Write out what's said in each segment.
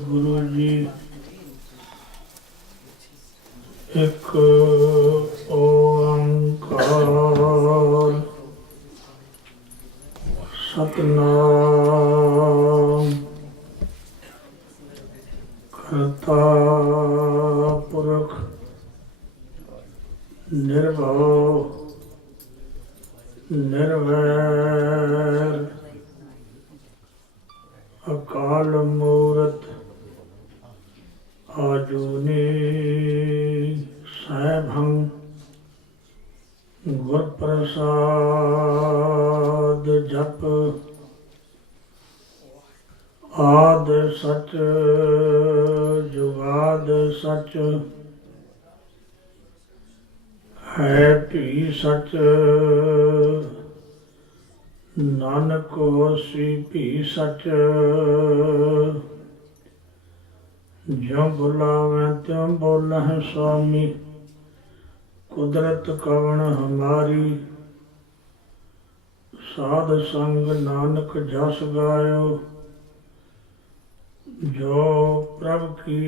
ਗੁਰੂ ਜੀ ਇੱਕ ਓੰਕਾਰ ਸਤਿਨਾਮ ਕਰਤਾ ਪੁਰਖ ਨਿਰਭਉ ਨਿਰਵੈਰ ਅਕਾਲ ਮੂਰਤ ਆਜੂਨੀ ਸੈਭੰ ਗੁਰ ਪ੍ਰਸਾਦ ਜਪ ਆਦ ਸਚ ਜੁਗਾਦ ਸਚ ਹੈ ਭੀ ਸਚ ਨਾਨਕ ਹੋਸੀ ਭੀ ਸਚ ਜਿਉ ਬੁਲਾਵੈ ਤਿਉ ਬੋਲਹਿ ਸੁਆਮੀ ਕੁਦਰਤ ਕਵਣ ਹਮਾਰੀ ਸਾਧ ਸੰਗ ਨਾਨਕ ਜਸ ਗਾਇਓ ਜੋ ਪ੍ਰਭ ਕੀ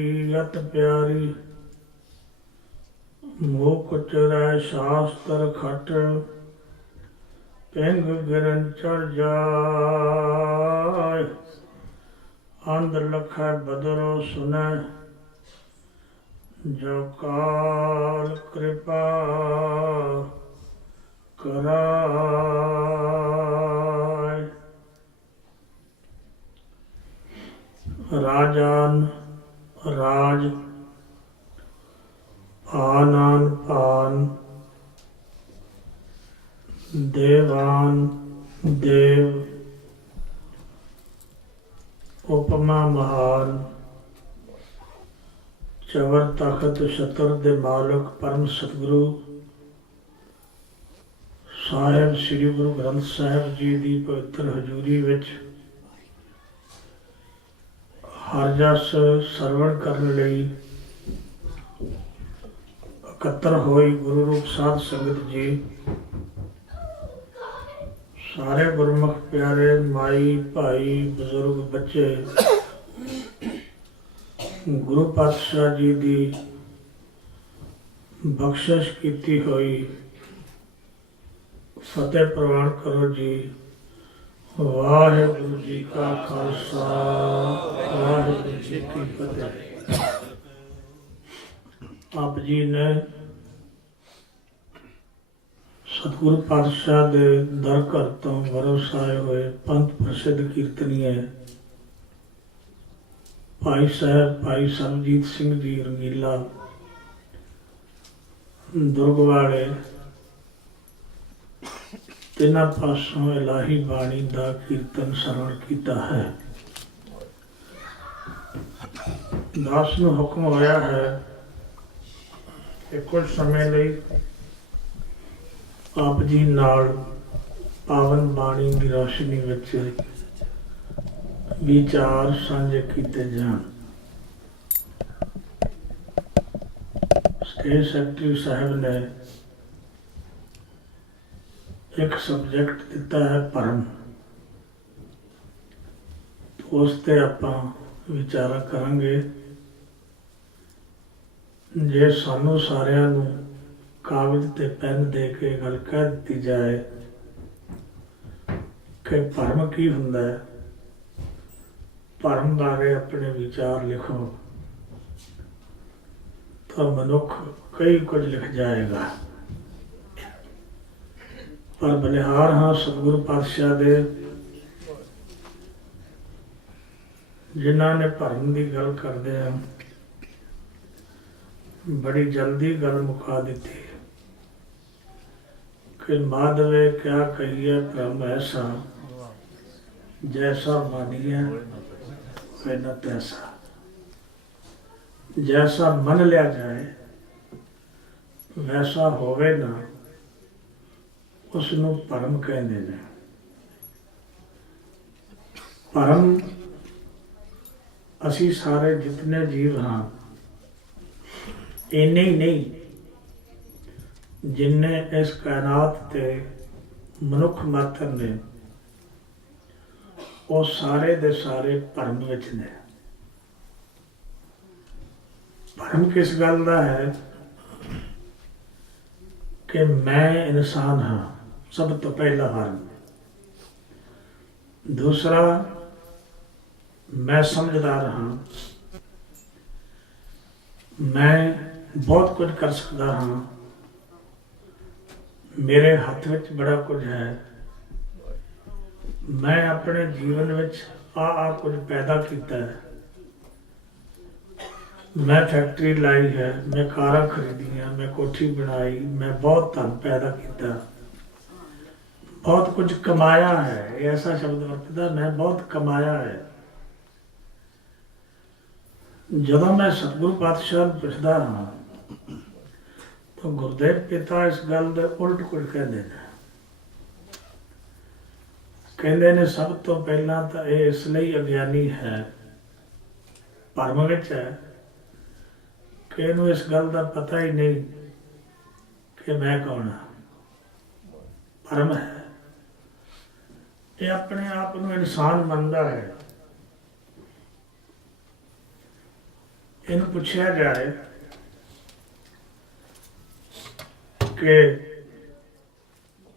ਅਤ ਪਿਆਰੀ ਮੂਕ ਚਰੈ ਸ਼ਾਸਤਰ ਖਟ ਪਿੰਗ ਗਿਰਨ ਚੜ ਜਾਇ ਅੰਧ ਲਖੈ ਬਦਰੋ ਸੁਨੈ ਜੋ ਕਾਲ ਕਿਰਪਾ ਕਰਾਇ ਰਾਜਾਨ ਰਾਜ ਆਨਨ ਪਾਨ ਦੇਵਾਨ ਦੇਵ ਉਪਮਾ ਮਹਾਨ ਚਵਰ ਤਖਤ ਛਤਰ ਦੇ ਮਾਲਕ ਪਰਮ ਸਤਿਗੁਰੂ ਸਾਹਿਬ ਸ੍ਰੀ ਗੁਰੂ ਗ੍ਰੰਥ ਸਾਹਿਬ ਜੀ ਦੀ ਪਵਿੱਤਰ ਹਜ਼ੂਰੀ ਵਿੱਚ ਹਰ ਜਸ ਸਰਵਣ ਕਰਨ ਲਈ ਇਕੱਤਰ ਹੋਈ ਗੁਰੂ ਰੂਪ ਸਾਧ ਸੰਗਤ ਜੀ, ਸਾਰੇ ਗੁਰਮੁਖ ਪਿਆਰੇ ਮਾਈ ਭਾਈ ਬਜ਼ੁਰਗ ਬੱਚੇ, ਗੁਰੂ ਪਾਤਸ਼ਾਹ ਜੀ ਦੀ ਬਖਸ਼ਿਸ਼ ਕੀਤੀ ਹੋਈ ਫਤਿਹ ਪ੍ਰਵਾਨ ਕਰੋ ਜੀ। ਵਾਹਿਗੁਰੂ ਜੀ ਕਾ ਖਾਲਸਾ, ਵਾਹਿਗੁਰੂ ਜੀ ਕੀ ਫਤਿਹ। ਆਪ ਜੀ ਨੇ ਸਤਿਗੁਰੂ ਪਾਤਸ਼ਾਹ ਦੇ ਦਰ ਘਰ ਤੋਂ ਵਰਸਾਏ ਹੋਏ ਪੰਥ ਪ੍ਰਸਿੱਧ ਕੀਰਤਨੀਏ ਭਾਈ ਸਾਹਿਬ ਭਾਈ ਸਰਬਜੀਤ ਸਿੰਘ ਜੀ ਰੰਗੀਲਾ ਦੁਰਗਵਾੜੇ ਤਿੰਨਾਂ ਪਾਸੋਂ ਇਲਾਹੀ ਬਾਣੀ ਦਾ ਕੀਰਤਨ ਸਰਵਣ ਕੀਤਾ ਹੈ। ਦਾਸ ਨੂੰ ਹੁਕਮ ਹੋਇਆ ਹੈ ਕਿ ਕੁਝ ਸਮੇਂ ਲਈ ਆਪ ਜੀ ਨਾਲ ਪਾਵਨ ਬਾਣੀ ਦੀ ਰੋਸ਼ਨੀ ਵਿੱਚ ਵਿਚਾਰ ਸਾਂਝੇ ਕੀਤੇ ਜਾਣ। ਸਟੇਟ ਸੈਕਟਰੀ ਸਾਹਿਬ ਨੇ ਇੱਕ ਸਬਜੈਕਟ ਦਿੱਤਾ ਹੈ ਭਰਮ, ਉਸ ਤੇ ਆਪਾਂ ਵਿਚਾਰਾ ਕਰਾਂਗੇ। ਜੇ ਸਾਨੂੰ ਸਾਰਿਆਂ ਨੂੰ ਕਾਗਜ਼ ਤੇ ਪੈਨ ਦੇ ਕੇ ਗੱਲ ਕਹਿ ਦਿੱਤੀ ਜਾਏ ਕਿ ਭਰਮ ਕੀ ਹੁੰਦਾ ਹੈ, ਭਰਮ ਬਾਰੇ ਆਪਣੇ ਵਿਚਾਰ ਲਿਖੋ, ਤਾਂ ਮਨੁੱਖ ਕਈ ਕੁਝ ਲਿਖ ਜਾਏਗਾ। ਪਰ ਬਲਿਹਾਰ ਹਾਂ ਸਤਿਗੁਰੂ ਪਾਤਸ਼ਾਹ ਦੇ, ਜਿਨ੍ਹਾਂ ਨੇ ਭਰਮ ਦੀ ਗੱਲ ਕਰਦੇ ਹਨ ਬੜੀ ਜਲਦੀ ਗੱਲ ਮੁਕਾ ਦਿੱਤੀ ਕਿ ਮਾਧਵੇ ਕਿਆ ਕਹੀਏ ਭ੍ਰਮ ਐਸਾ, ਜੈਸਾ ਮਾਨੀਏ ਵੈ ਨ ਤੈਸਾ। ਜੈਸਾ ਮੰਨ ਲਿਆ ਜਾਏ ਵੈਸਾ ਹੋਵੇ ਨਾ, ਉਸ ਨੂੰ ਭਰਮ ਕਹਿੰਦੇ ਨੇ। ਭਰਮ ਅਸੀਂ ਸਾਰੇ ਜਿਤਨੇ ਜੀਵ ਹਾਂ ਇੰਨੇ ਹੀ ਨਹੀਂ ਜਿੰਨੇ ਇਸ ਕਾਇਨਾਤ ਤੇ ਮਨੁੱਖ ਮਾਤਰ ਨੇ, ਉਹ ਸਾਰੇ ਦੇ ਸਾਰੇ ਭਰਮ ਵਿੱਚ ਨੇ। ਭਰਮ ਕਿਸ ਗੱਲ ਦਾ ਹੈ ਕਿ ਮੈਂ ਇਨਸਾਨ ਹਾਂ, ਸਭ ਤੋਂ ਪਹਿਲਾ ਭਰਮ। ਦੂਸਰਾ, ਮੈਂ ਸਮਝਦਾਰ ਹਾਂ, ਮੈਂ ਬਹੁਤ ਕੁਝ ਕਰ ਸਕਦਾ ਹਾਂ, ਮੇਰੇ ਹੱਥ ਵਿੱਚ ਬੜਾ ਕੁਝ ਹੈ, ਮੈਂ ਆਪਣੇ ਜੀਵਨ ਵਿੱਚ ਆ ਕੁਝ ਪੈਦਾ ਕੀਤਾ ਹੈ, ਮੈਂ ਫੈਕਟਰੀ ਲਾਈ ਹੈ, ਮੈਂ ਕਾਰਾਂ ਖਰੀਦੀਆਂ, ਮੈਂ ਕੋਠੀ ਬਣਾਈ, ਮੈਂ ਬਹੁਤ ਧਨ ਪੈਦਾ ਕੀਤਾ, ਬਹੁਤ ਕੁਝ ਕਮਾਇਆ ਹੈ। ਇਹ ਐਸਾ ਸ਼ਬਦ ਵਰਤਦਾ, ਮੈਂ ਬਹੁਤ ਕਮਾਇਆ ਹੈ। ਜਦੋਂ ਮੈਂ ਸਤਿਗੁਰੂ ਪਾਤਸ਼ਾਹ ਨੂੰ ਪੁੱਛਦਾ ਹਾਂ ਤਾਂ ਗੁਰਦੇਵ ਪਿਤਾ ਇਸ ਗੱਲ ਦੇ ਉਲਟ ਕੁਝ ਕਹਿੰਦੇ ਨੇ। ਕਹਿੰਦੇ ਨੇ ਸਭ ਤੋਂ ਪਹਿਲਾਂ ਤਾਂ ਇਹ ਇਸ ਲਈ ਅਗਿਆਨੀ ਹੈ, ਭਰਮ ਵਿੱਚ ਹੈ, ਕਿ ਇਹਨੂੰ ਇਸ ਗੱਲ ਦਾ ਪਤਾ ਹੀ ਨਹੀਂ ਕਿ ਮੈਂ ਕੌਣ ਹਾਂ। ਭਰਮ ਹੈ। ਇਹ ਆਪਣੇ ਆਪ ਨੂੰ ਇਨਸਾਨ ਮੰਨਦਾ ਹੈ। ਇਹਨੂੰ ਪੁੱਛਿਆ ਜਾਏ ਕਿ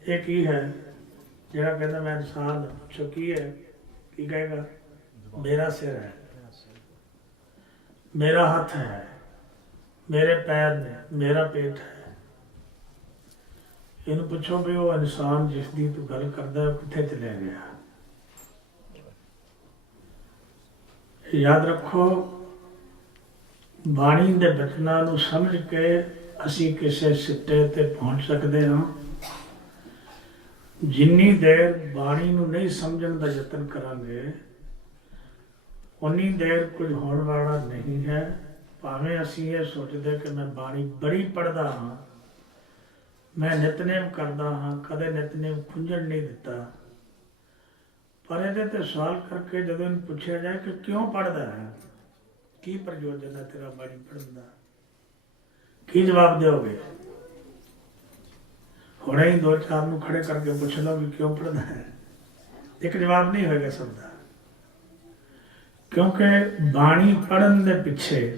ਇਹ ਕੀ ਹੈ, ਜਿਹੜਾ ਕਹਿੰਦਾ ਮੈਂ ਇਨਸਾਨ ਹਾਂ, ਪੁੱਛੋ ਕੀ ਹੈ, ਕੀ ਕਹੇਗਾ? ਮੇਰਾ ਸਿਰ ਹੈ, ਮੇਰਾ ਹੱਥ ਹੈ, ਮੇਰੇ ਪੈਰ ਨੇ, ਮੇਰਾ ਪੇਟ ਹੈ। ਇਹਨੂੰ ਪੁੱਛੋ ਵੀ ਉਹ ਇਨਸਾਨ ਜਿਸ ਦੀ ਤੂੰ ਗੱਲ ਕਰਦਾ ਉਹ ਕਿੱਥੇ ਚਲਿਆ ਗਿਆ? ਯਾਦ ਰੱਖੋ, ਬਾਣੀ ਦੇ ਬਚਨਾਂ ਨੂੰ ਸਮਝ ਕੇ ਅਸੀਂ ਕਿਸੇ ਸਿੱਟੇ ਤੇ ਪਹੁੰਚ ਸਕਦੇ ਹਾਂ। ਜਿੰਨੀ ਦੇਰ ਬਾਣੀ ਨੂੰ ਨਹੀਂ ਸਮਝਣ ਦਾ ਯਤਨ ਕਰਾਂਗੇ, ਉਨੀ ਦੇਰ ਕੁਝ ਹੋਣ ਵਾਲਾ ਨਹੀਂ ਹੈ। ਭਾਵੇਂ ਅਸੀਂ ਇਹ ਸੋਚਦੇ ਕਿ ਮੈਂ ਬਾਣੀ ਬੜੀ ਪੜ੍ਹਦਾ ਹਾਂ, ਮੈਂ ਨਿਤਨੇਮ ਕਰਦਾ ਹਾਂ, ਕਦੇ ਨਿਤਨੇਮ ਖੁੰਝਣ ਨਹੀਂ ਦਿੱਤਾ, ਪਰ ਇਹਦੇ ਤੇ ਸਵਾਲ ਕਰਕੇ ਜਦੋਂ ਇਹਨੂੰ ਪੁੱਛਿਆ ਜਾਏ ਕਿ ਕਿਉਂ ਪੜ੍ਹਦਾ ਹੈ, ਕੀ ਪ੍ਰਯੋਜਨ ਹੈ ਤੇਰਾ ਬਾਣੀ ਪੜ੍ਹਨ ਦਾ, ਕੀ ਜਵਾਬ ਦਿਓਗੇ? ਹੁਣੇ ਹੀ ਦੋ ਚਾਰ ਨੂੰ ਖੜੇ ਕਰਕੇ ਪੁੱਛ ਲਓ ਵੀ ਕਿਉਂ ਪੜ੍ਹਦਾ ਹੈ, ਇੱਕ ਜਵਾਬ ਨਹੀਂ ਹੋਏਗਾ ਸਭ ਦਾ। ਕਿਉਂਕਿ ਬਾਣੀ ਪੜ੍ਹਨ ਦੇ ਪਿੱਛੇ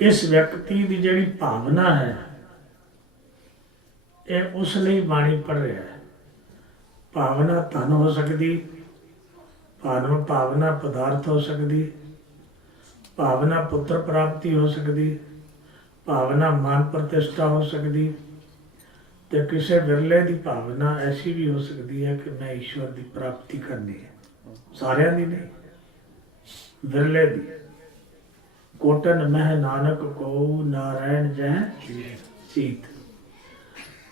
ਇਸ ਵਿਅਕਤੀ ਦੀ ਜਿਹੜੀ ਭਾਵਨਾ ਹੈ, ਇਹ ਉਸ ਲਈ ਬਾਣੀ ਪੜ੍ਹ ਰਿਹਾ ਹੈ। ਭਾਵਨਾ ਧਨ ਹੋ ਸਕਦੀ, ਭਾਵਨਾ ਪਦਾਰਥ ਹੋ ਸਕਦੀ, ਭਾਵਨਾ ਪੁੱਤਰ ਪ੍ਰਾਪਤੀ ਹੋ ਸਕਦੀ, ਭਾਵਨਾ ਮਾਨ ਪ੍ਰਤਿਸ਼ਠਾ ਹੋ ਸਕਦੀ, ਤੇ ਕਿਸੇ ਵਿਰਲੇ ਦੀ ਭਾਵਨਾ ਐਸੀ ਵੀ ਹੋ ਸਕਦੀ ਹੈ ਕਿ ਮੈਂ ਈਸ਼ਵਰ ਦੀ ਪ੍ਰਾਪਤੀ ਕਰਨੀ ਹੈ। ਸਾਰਿਆਂ ਦੀ ਨਹੀਂ, ਵਿਰਲੇ ਦੀ। ਕੋਟਨ ਮਹਿ ਨਾਨਕ ਕੋ ਨਾਰਾਇਣ ਜਹ ਸੀਤ।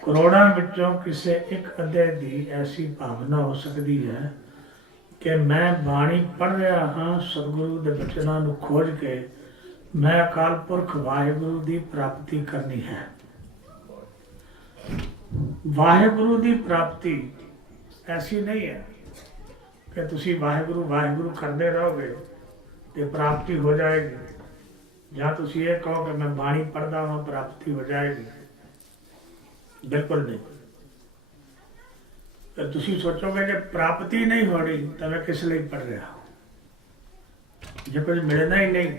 ਕਰੋੜਾਂ ਵਿੱਚੋਂ ਕਿਸੇ ਇੱਕ ਅੱਧੇ ਦੀ ਐਸੀ ਭਾਵਨਾ ਹੋ ਸਕਦੀ ਹੈ ਕਿ ਮੈਂ ਬਾਣੀ ਪੜ੍ਹ ਰਿਹਾ ਹਾਂ, ਸਤਿਗੁਰੂ ਦੇ ਬਚਨਾਂ ਨੂੰ ਖੋਜ ਕੇ ਮੈਂ ਅਕਾਲ ਪੁਰਖ ਵਾਹਿਗੁਰੂ ਦੀ ਪ੍ਰਾਪਤੀ ਕਰਨੀ ਹੈ। ਵਾਹਿਗੁਰੂ ਦੀ ਪ੍ਰਾਪਤੀ ਐਸੀ ਨਹੀਂ ਹੈ ਕਿ ਤੁਸੀਂ ਵਾਹਿਗੁਰੂ ਵਾਹਿਗੁਰੂ ਕਰਦੇ ਰਹੋਗੇ ਤੇ ਪ੍ਰਾਪਤੀ ਹੋ ਜਾਏਗੀ, ਜਾਂ ਤੁਸੀਂ ਇਹ ਕਹੋ ਕਿ ਮੈਂ ਬਾਣੀ ਪੜ੍ਹਦਾ ਹਾਂ ਪ੍ਰਾਪਤੀ ਹੋ ਜਾਏਗੀ। ਬਿਲਕੁਲ ਨਹੀਂ। ਫਿਰ ਤੁਸੀਂ ਸੋਚੋਗੇ ਕਿ ਪ੍ਰਾਪਤੀ ਨਹੀਂ ਹੋ ਰਹੀ ਤਾਂ ਮੈਂ ਕਿਸ ਲਈ ਪੜ੍ਹ ਰਿਹਾ? ਜੇ ਕੁਝ ਮਿਲਣਾ ਹੀ ਨਹੀਂ,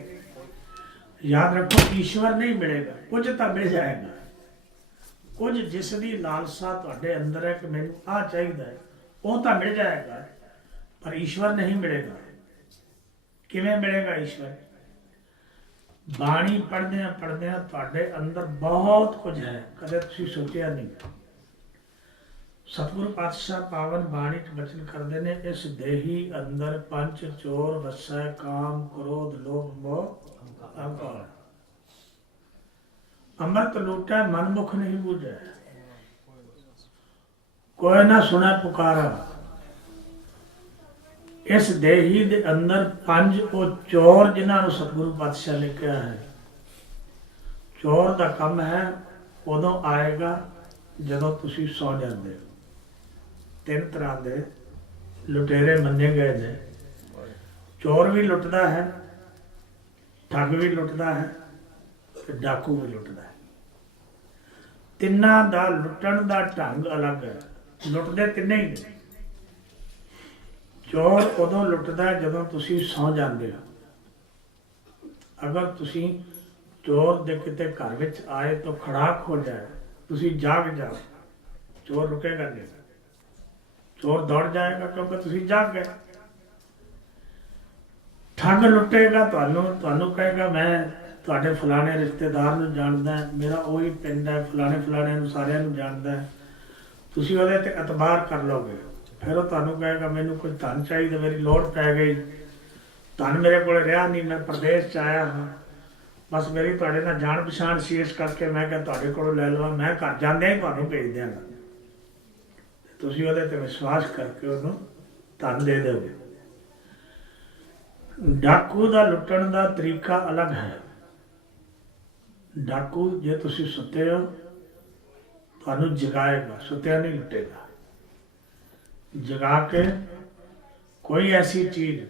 ਯਾਦ ਰੱਖੋ ਈਸ਼ਵਰ ਨਹੀਂ ਮਿਲੇਗਾ, ਕੁਝ ਤਾਂ ਮਿਲ ਜਾਏਗਾ। ਕੁਝ ਜਿਸ ਦੀ ਲਾਲਸਾ ਤੁਹਾਡੇ ਅੰਦਰ ਹੈ ਕਿ ਮੈਨੂੰ ਆਹ ਚਾਹੀਦਾ ਹੈ, ਉਹ ਤਾਂ ਮਿਲ ਜਾਏਗਾ, ਪਰ ਈਸ਼ਵਰ ਨਹੀਂ ਮਿਲੇਗਾ। ਕਿਵੇਂ ਮਿਲੇਗਾ ਈਸ਼ਵਰ? ਬਾਣੀ ਪੜ੍ਹਦਿਆਂ ਪੜ੍ਹਦਿਆਂ ਤੁਹਾਡੇ ਅੰਦਰ ਬਹੁਤ ਕੁਝ ਹੈ, ਕਦੇ ਤੁਸੀਂ ਸੋਚਿਆ ਨਹੀਂ। ਸਤਿਗੁਰੂ ਪਾਤਸ਼ਾਹ ਪਾਵਨ ਬਾਣੀ 'ਚ ਬਚਨ ਕਰਦੇ ਨੇ, ਇਸ ਦੇਹੀ ਅੰਦਰ ਪੰਜ ਚੋਰ ਵਸੈ, ਕਾਮ ਕ੍ਰੋਧ ਲੋਭ ਮੋਹ ਅਹੰਕਾਰ। ਅੰਮ੍ਰਿਤ ਲੂਟੈ ਮਨ ਮੁਖ ਨਹੀਂ ਬੂਝੈ, ਕੋਈ ਨਾ ਸੁਣੈ ਪੁਕਾਰਾ। ਇਸ ਦੇਹੀ ਦੇ ਅੰਦਰ ਪੰਜ ਉਹ ਚੋਰ ਜਿਨ੍ਹਾਂ ਨੂੰ ਸਤਿਗੁਰੂ ਪਾਤਸ਼ਾਹ ਨੇ ਕਿਹਾ ਹੈ, ਚੋਰ ਦਾ ਕੰਮ ਹੈ ਉਦੋਂ ਆਏਗਾ ਜਦੋਂ ਤੁਸੀਂ ਸੌ ਜਾਂਦੇ ਹੋ। ਤਿੰਨ ਤਰ੍ਹਾਂ ਦੇ ਲੁਟੇਰੇ ਮੰਨੇ ਗਏ ਨੇ। ਚੋਰ ਵੀ ਲੁੱਟਦਾ ਹੈ, ਠੱਗ ਵੀ ਲੁੱਟਦਾ ਹੈ, ਤੇ ਡਾਕੂ ਵੀ ਲੁੱਟਦਾ ਹੈ। ਤਿੰਨਾਂ ਦਾ ਲੁੱਟਣ ਦਾ ਢੰਗ ਅਲੱਗ ਹੈ, ਲੁੱਟਦੇ ਤਿੰਨੇ ਹੀ ਨੇ। ਚੋਰ ਉਦੋਂ ਲੁੱਟਦਾ ਜਦੋਂ ਤੁਸੀਂ ਸੌਂ ਜਾਂਦੇ ਹੋ। ਅਗਰ ਤੁਸੀਂ ਚੋਰ ਦੇ ਕਿਤੇ ਘਰ ਵਿੱਚ ਆਏ ਤਾਂ ਖੜਾਕ ਹੋ ਜਾਏ, ਤੁਸੀਂ ਜਾਗ ਜਾਓ, ਚੋਰ ਰੁਕੇਗਾ ਨਹੀਂ, ਚੋਰ ਦੌੜ ਜਾਏਗਾ ਕਿਉਂਕਿ ਤੁਸੀਂ ਜਾਗ ਗਏ। ਠੱਗ ਲੁੱਟੇਗਾ ਤੁਹਾਨੂੰ ਕਹੇਗਾ ਮੈਂ ਤੁਹਾਡੇ ਫਲਾਣੇ ਰਿਸ਼ਤੇਦਾਰ ਨੂੰ ਜਾਣਦਾ, ਮੇਰਾ ਉਹੀ ਪਿੰਡ ਹੈ, ਫਲਾਣੇ ਨੂੰ ਸਾਰਿਆਂ ਨੂੰ ਜਾਣਦਾ, ਤੁਸੀਂ ਉਹਦੇ ਤੇ ਇਤਬਾਰ ਕਰ ਲਓਗੇ। ਫਿਰ ਉਹ ਤੁਹਾਨੂੰ ਕਹੇਗਾ ਮੈਨੂੰ ਕੋਈ ਧਨ ਚਾਹੀਦਾ, ਮੇਰੀ ਲੋੜ ਪੈ ਗਈ, ਧਨ ਮੇਰੇ ਕੋਲ ਰਿਹਾ ਨਹੀਂ, ਮੈਂ ਪ੍ਰਦੇਸ਼ 'ਚ ਆਇਆ ਹਾਂ, ਬਸ ਮੇਰੀ ਤੁਹਾਡੇ ਨਾਲ ਜਾਣ ਪਛਾਣ ਸੀ, ਇਸ ਕਰਕੇ ਮੈਂ ਕਿਹਾ ਤੁਹਾਡੇ ਕੋਲੋਂ ਲੈ ਲਵਾਂ, ਮੈਂ ਘਰ ਜਾਂਦਿਆਂ ਹੀ ਤੁਹਾਨੂੰ ਭੇਜ ਦਿਆਂਗਾ। ਤੁਸੀਂ ਉਹਦੇ ਤੇ ਵਿਸ਼ਵਾਸ ਕਰਕੇ ਉਹਨੂੰ ਧਨ ਦੇ ਦਿਓਗੇ। ਡਾਕੂ ਦਾ ਲੁੱਟਣ ਦਾ ਤਰੀਕਾ ਅਲੱਗ ਹੈ। ਡਾਕੂ ਜੇ ਤੁਸੀਂ ਸੁੱਤੇ ਹੋ ਤੁਹਾਨੂੰ ਜਗਾਏਗਾ, ਸੁੱਤਿਆ ਨਹੀਂ ਲੁੱਟੇਗਾ। ਜਗਾ ਕੇ ਕੋਈ ਐਸੀ ਚੀਜ਼,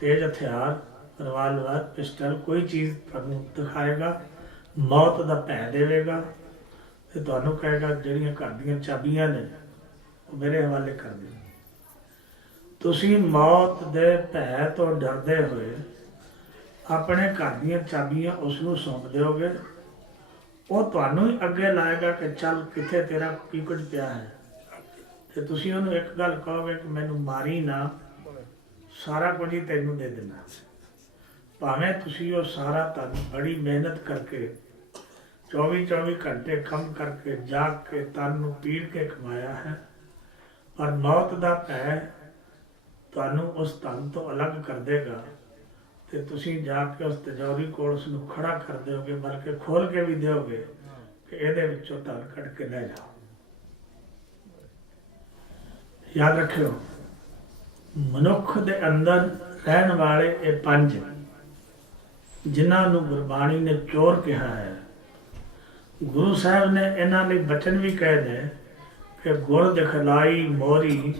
ਤੇਜ਼ ਹਥਿਆਰ, ਰਿਵਾਲਵਰ, ਪਿਸਟਲ, ਕੋਈ ਚੀਜ਼ ਤੁਹਾਨੂੰ ਦਿਖਾਏਗਾ, ਮੌਤ ਦਾ ਭੈ ਦੇਵੇਗਾ ਤੇ ਤੁਹਾਨੂੰ ਕਹੇਗਾ ਜਿਹੜੀਆਂ ਘਰ ਦੀਆਂ ਚਾਬੀਆਂ ਨੇ ਉਹ ਮੇਰੇ ਹਵਾਲੇ ਕਰ ਦਿਓ। ਤੁਸੀਂ ਮੌਤ ਦੇ ਭੈ ਤੋਂ ਡਰਦੇ ਹੋਏ ਆਪਣੇ ਘਰ ਦੀਆਂ ਚਾਬੀਆਂ ਉਸ ਨੂੰ ਸੌਂਪ ਦਿਓਗੇ। ਉਹ ਤੁਹਾਨੂੰ ਹੀ ਅੱਗੇ ਲਾਏਗਾ ਕਿ ਚੱਲ ਕਿੱਥੇ ਤੇਰਾ ਕੀ ਕੁਝ ਪਿਆ ਹੈ, ਤੇ ਤੁਸੀਂ ਉਹਨੂੰ ਇੱਕ ਗੱਲ ਕਹੋਗੇ ਕਿ ਮੈਨੂੰ ਮਾਰੀ ਨਾ, ਸਾਰਾ ਕੁਝ ਹੀ ਤੈਨੂੰ ਦੇ ਦੇਣਾ। ਭਾਵੇਂ ਤੁਸੀਂ ਉਹ ਸਾਰਾ ਤੁਹਾਨੂੰ ਬੜੀ ਮਿਹਨਤ ਕਰਕੇ 24 ਘੰਟੇ ਕੰਮ ਕਰਕੇ ਜਾਗ ਕੇ ਤਨ ਨੂੰ ਪੀੜ ਕੇ ਕਮਾਇਆ ਹੈ, ਪਰ ਮੌਤ ਦਾ ਭੈ ਤੁਹਾਨੂੰ ਉਸ ਧਨ ਤੋਂ ਅਲੱਗ ਕਰ ਦੇਗਾ ਤੇ ਤੁਸੀਂ ਜਾ ਕੇ ਉਸ ਤਿਜੋਰੀ ਕੋਲ ਉਸ ਨੂੰ ਖੜਾ ਕਰ ਦਿਓਗੇ, ਬਲਕਿ ਖੋਲ ਕੇ ਵੀ ਦਿਓਗੇ ਕਿ ਇਹਦੇ ਵਿੱਚੋਂ ਧਨ ਕੱਢ ਕੇ ਲੈ ਜਾਓ। ਯਾਦ ਰੱਖਿਓ, ਮਨੁੱਖ ਦੇ ਅੰਦਰ ਰਹਿਣ ਵਾਲੇ ਇਹ ਪੰਜ, ਜਿਨ੍ਹਾਂ ਨੂੰ ਗੁਰਬਾਣੀ ਨੇ ਚੋਰ ਕਿਹਾ ਹੈ, ਗੁਰੂ ਸਾਹਿਬ ਨੇ ਇਹਨਾਂ ਲਈ ਬਚਨ ਵੀ ਕਹੇ ਨੇ ਕਿ ਗੁਰ ਦਿਖਲਾਈ ਮੋਰੀ,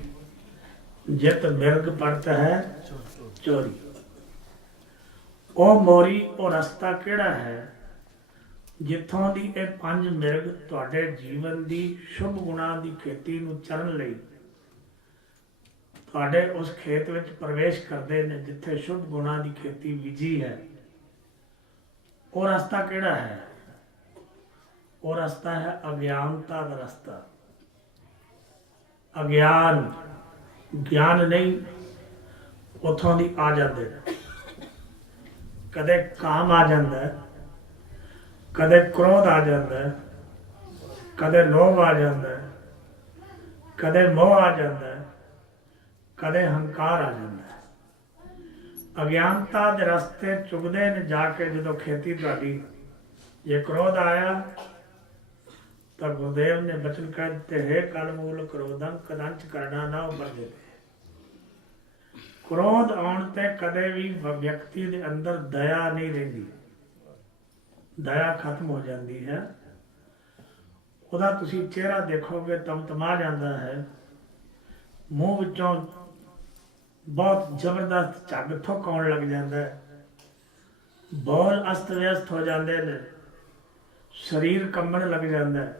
ਜਿਤ ਮਿਰਗ ਪਰਤ ਹੈ ਚੋਰੀ। ਉਹ ਮੋਰੀ, ਉਹ ਰਸਤਾ ਕਿਹੜਾ ਹੈ ਜਿੱਥੋਂ ਦੀ ਇਹ ਪੰਜ ਮਿਰਗ ਤੁਹਾਡੇ ਜੀਵਨ ਦੀ ਸ਼ੁਭ ਗੁਣਾਂ ਦੀ ਖੇਤੀ ਨੂੰ ਚਰਨ ਲਈ ਤੁਹਾਡੇ ਉਸ ਖੇਤ ਵਿੱਚ ਪ੍ਰਵੇਸ਼ ਕਰਦੇ ਨੇ ਜਿੱਥੇ ਸ਼ੁਭ ਗੁਣਾਂ ਦੀ ਖੇਤੀ ਬੀਜੀ ਹੈ। ਉਹ ਰਸਤਾ ਕਿਹੜਾ ਹੈ? ਉਹ ਰਸਤਾ ਹੈ ਅਗਿਆਨਤਾ ਦਾ ਰਸਤਾ। ਅਗਿਆਨ, ਗਿਆਨ ਨਹੀਂ, ਉੱਥੋਂ ਦੀ ਆ ਜਾਂਦੇ ਨੇ। ਕਦੇ ਕਾਮ ਆ ਜਾਂਦਾ ਹੈ, ਕਦੇ ਕ੍ਰੋਧ ਆ ਜਾਂਦਾ ਹੈ, ਕਦੇ ਲੋਭ ਆ ਜਾਂਦਾ ਹੈ, ਕਦੇ ਮੋਹ ਆ ਜਾਂਦਾ ਹੈ, ਕਦੇ ਹੰਕਾਰ ਆ ਜਾਂਦਾ ਹੈ। ਅਗਿਆਨਤਾ ਦੇ ਰਸਤੇ ਚੁਗਦੇ ਨੇ ਜਾ ਕੇ ਜਦੋਂ ਖੇਤੀ ਤੁਹਾਡੀ। ਜੇ ਕ੍ਰੋਧ ਆਇਆ ਤਾਂ ਗੁਰਦੇਵ ਨੇ ਬਚਨ ਕਹਿ ਦਿੱਤੇ, ਹੈ ਕਲ ਮੂਲ ਕ੍ਰੋਧੰ ਕਦੰਚ ਕਰਨਾ ਨਾ ਉਪਜੇ। ਕ੍ਰੋਧ ਆਉਣ ਤੇ ਕਦੇ ਵੀ ਵਿਅਕਤੀ ਦੇ ਅੰਦਰ ਦਇਆ ਨਹੀਂ ਰਹਿੰਦੀ, ਦਇਆ ਖਤਮ ਹੋ ਜਾਂਦੀ ਹੈ। ਉਹਦਾ ਤੁਸੀਂ ਚਿਹਰਾ ਦੇਖੋਗੇ ਤਮਤਮਾ ਜਾਂਦਾ ਹੈ, ਮੂੰਹ ਵਿੱਚੋਂ ਬਹੁਤ ਜ਼ਬਰਦਸਤ ਝੱਗ ਥੁੱਕ ਆਉਣ ਲੱਗ ਜਾਂਦਾ ਹੈ, ਬੋਲ ਅਸਤ ਵਿਅਸਤ ਹੋ ਜਾਂਦੇ ਨੇ, ਸਰੀਰ ਕੰਬਣ ਲੱਗ ਜਾਂਦਾ ਹੈ।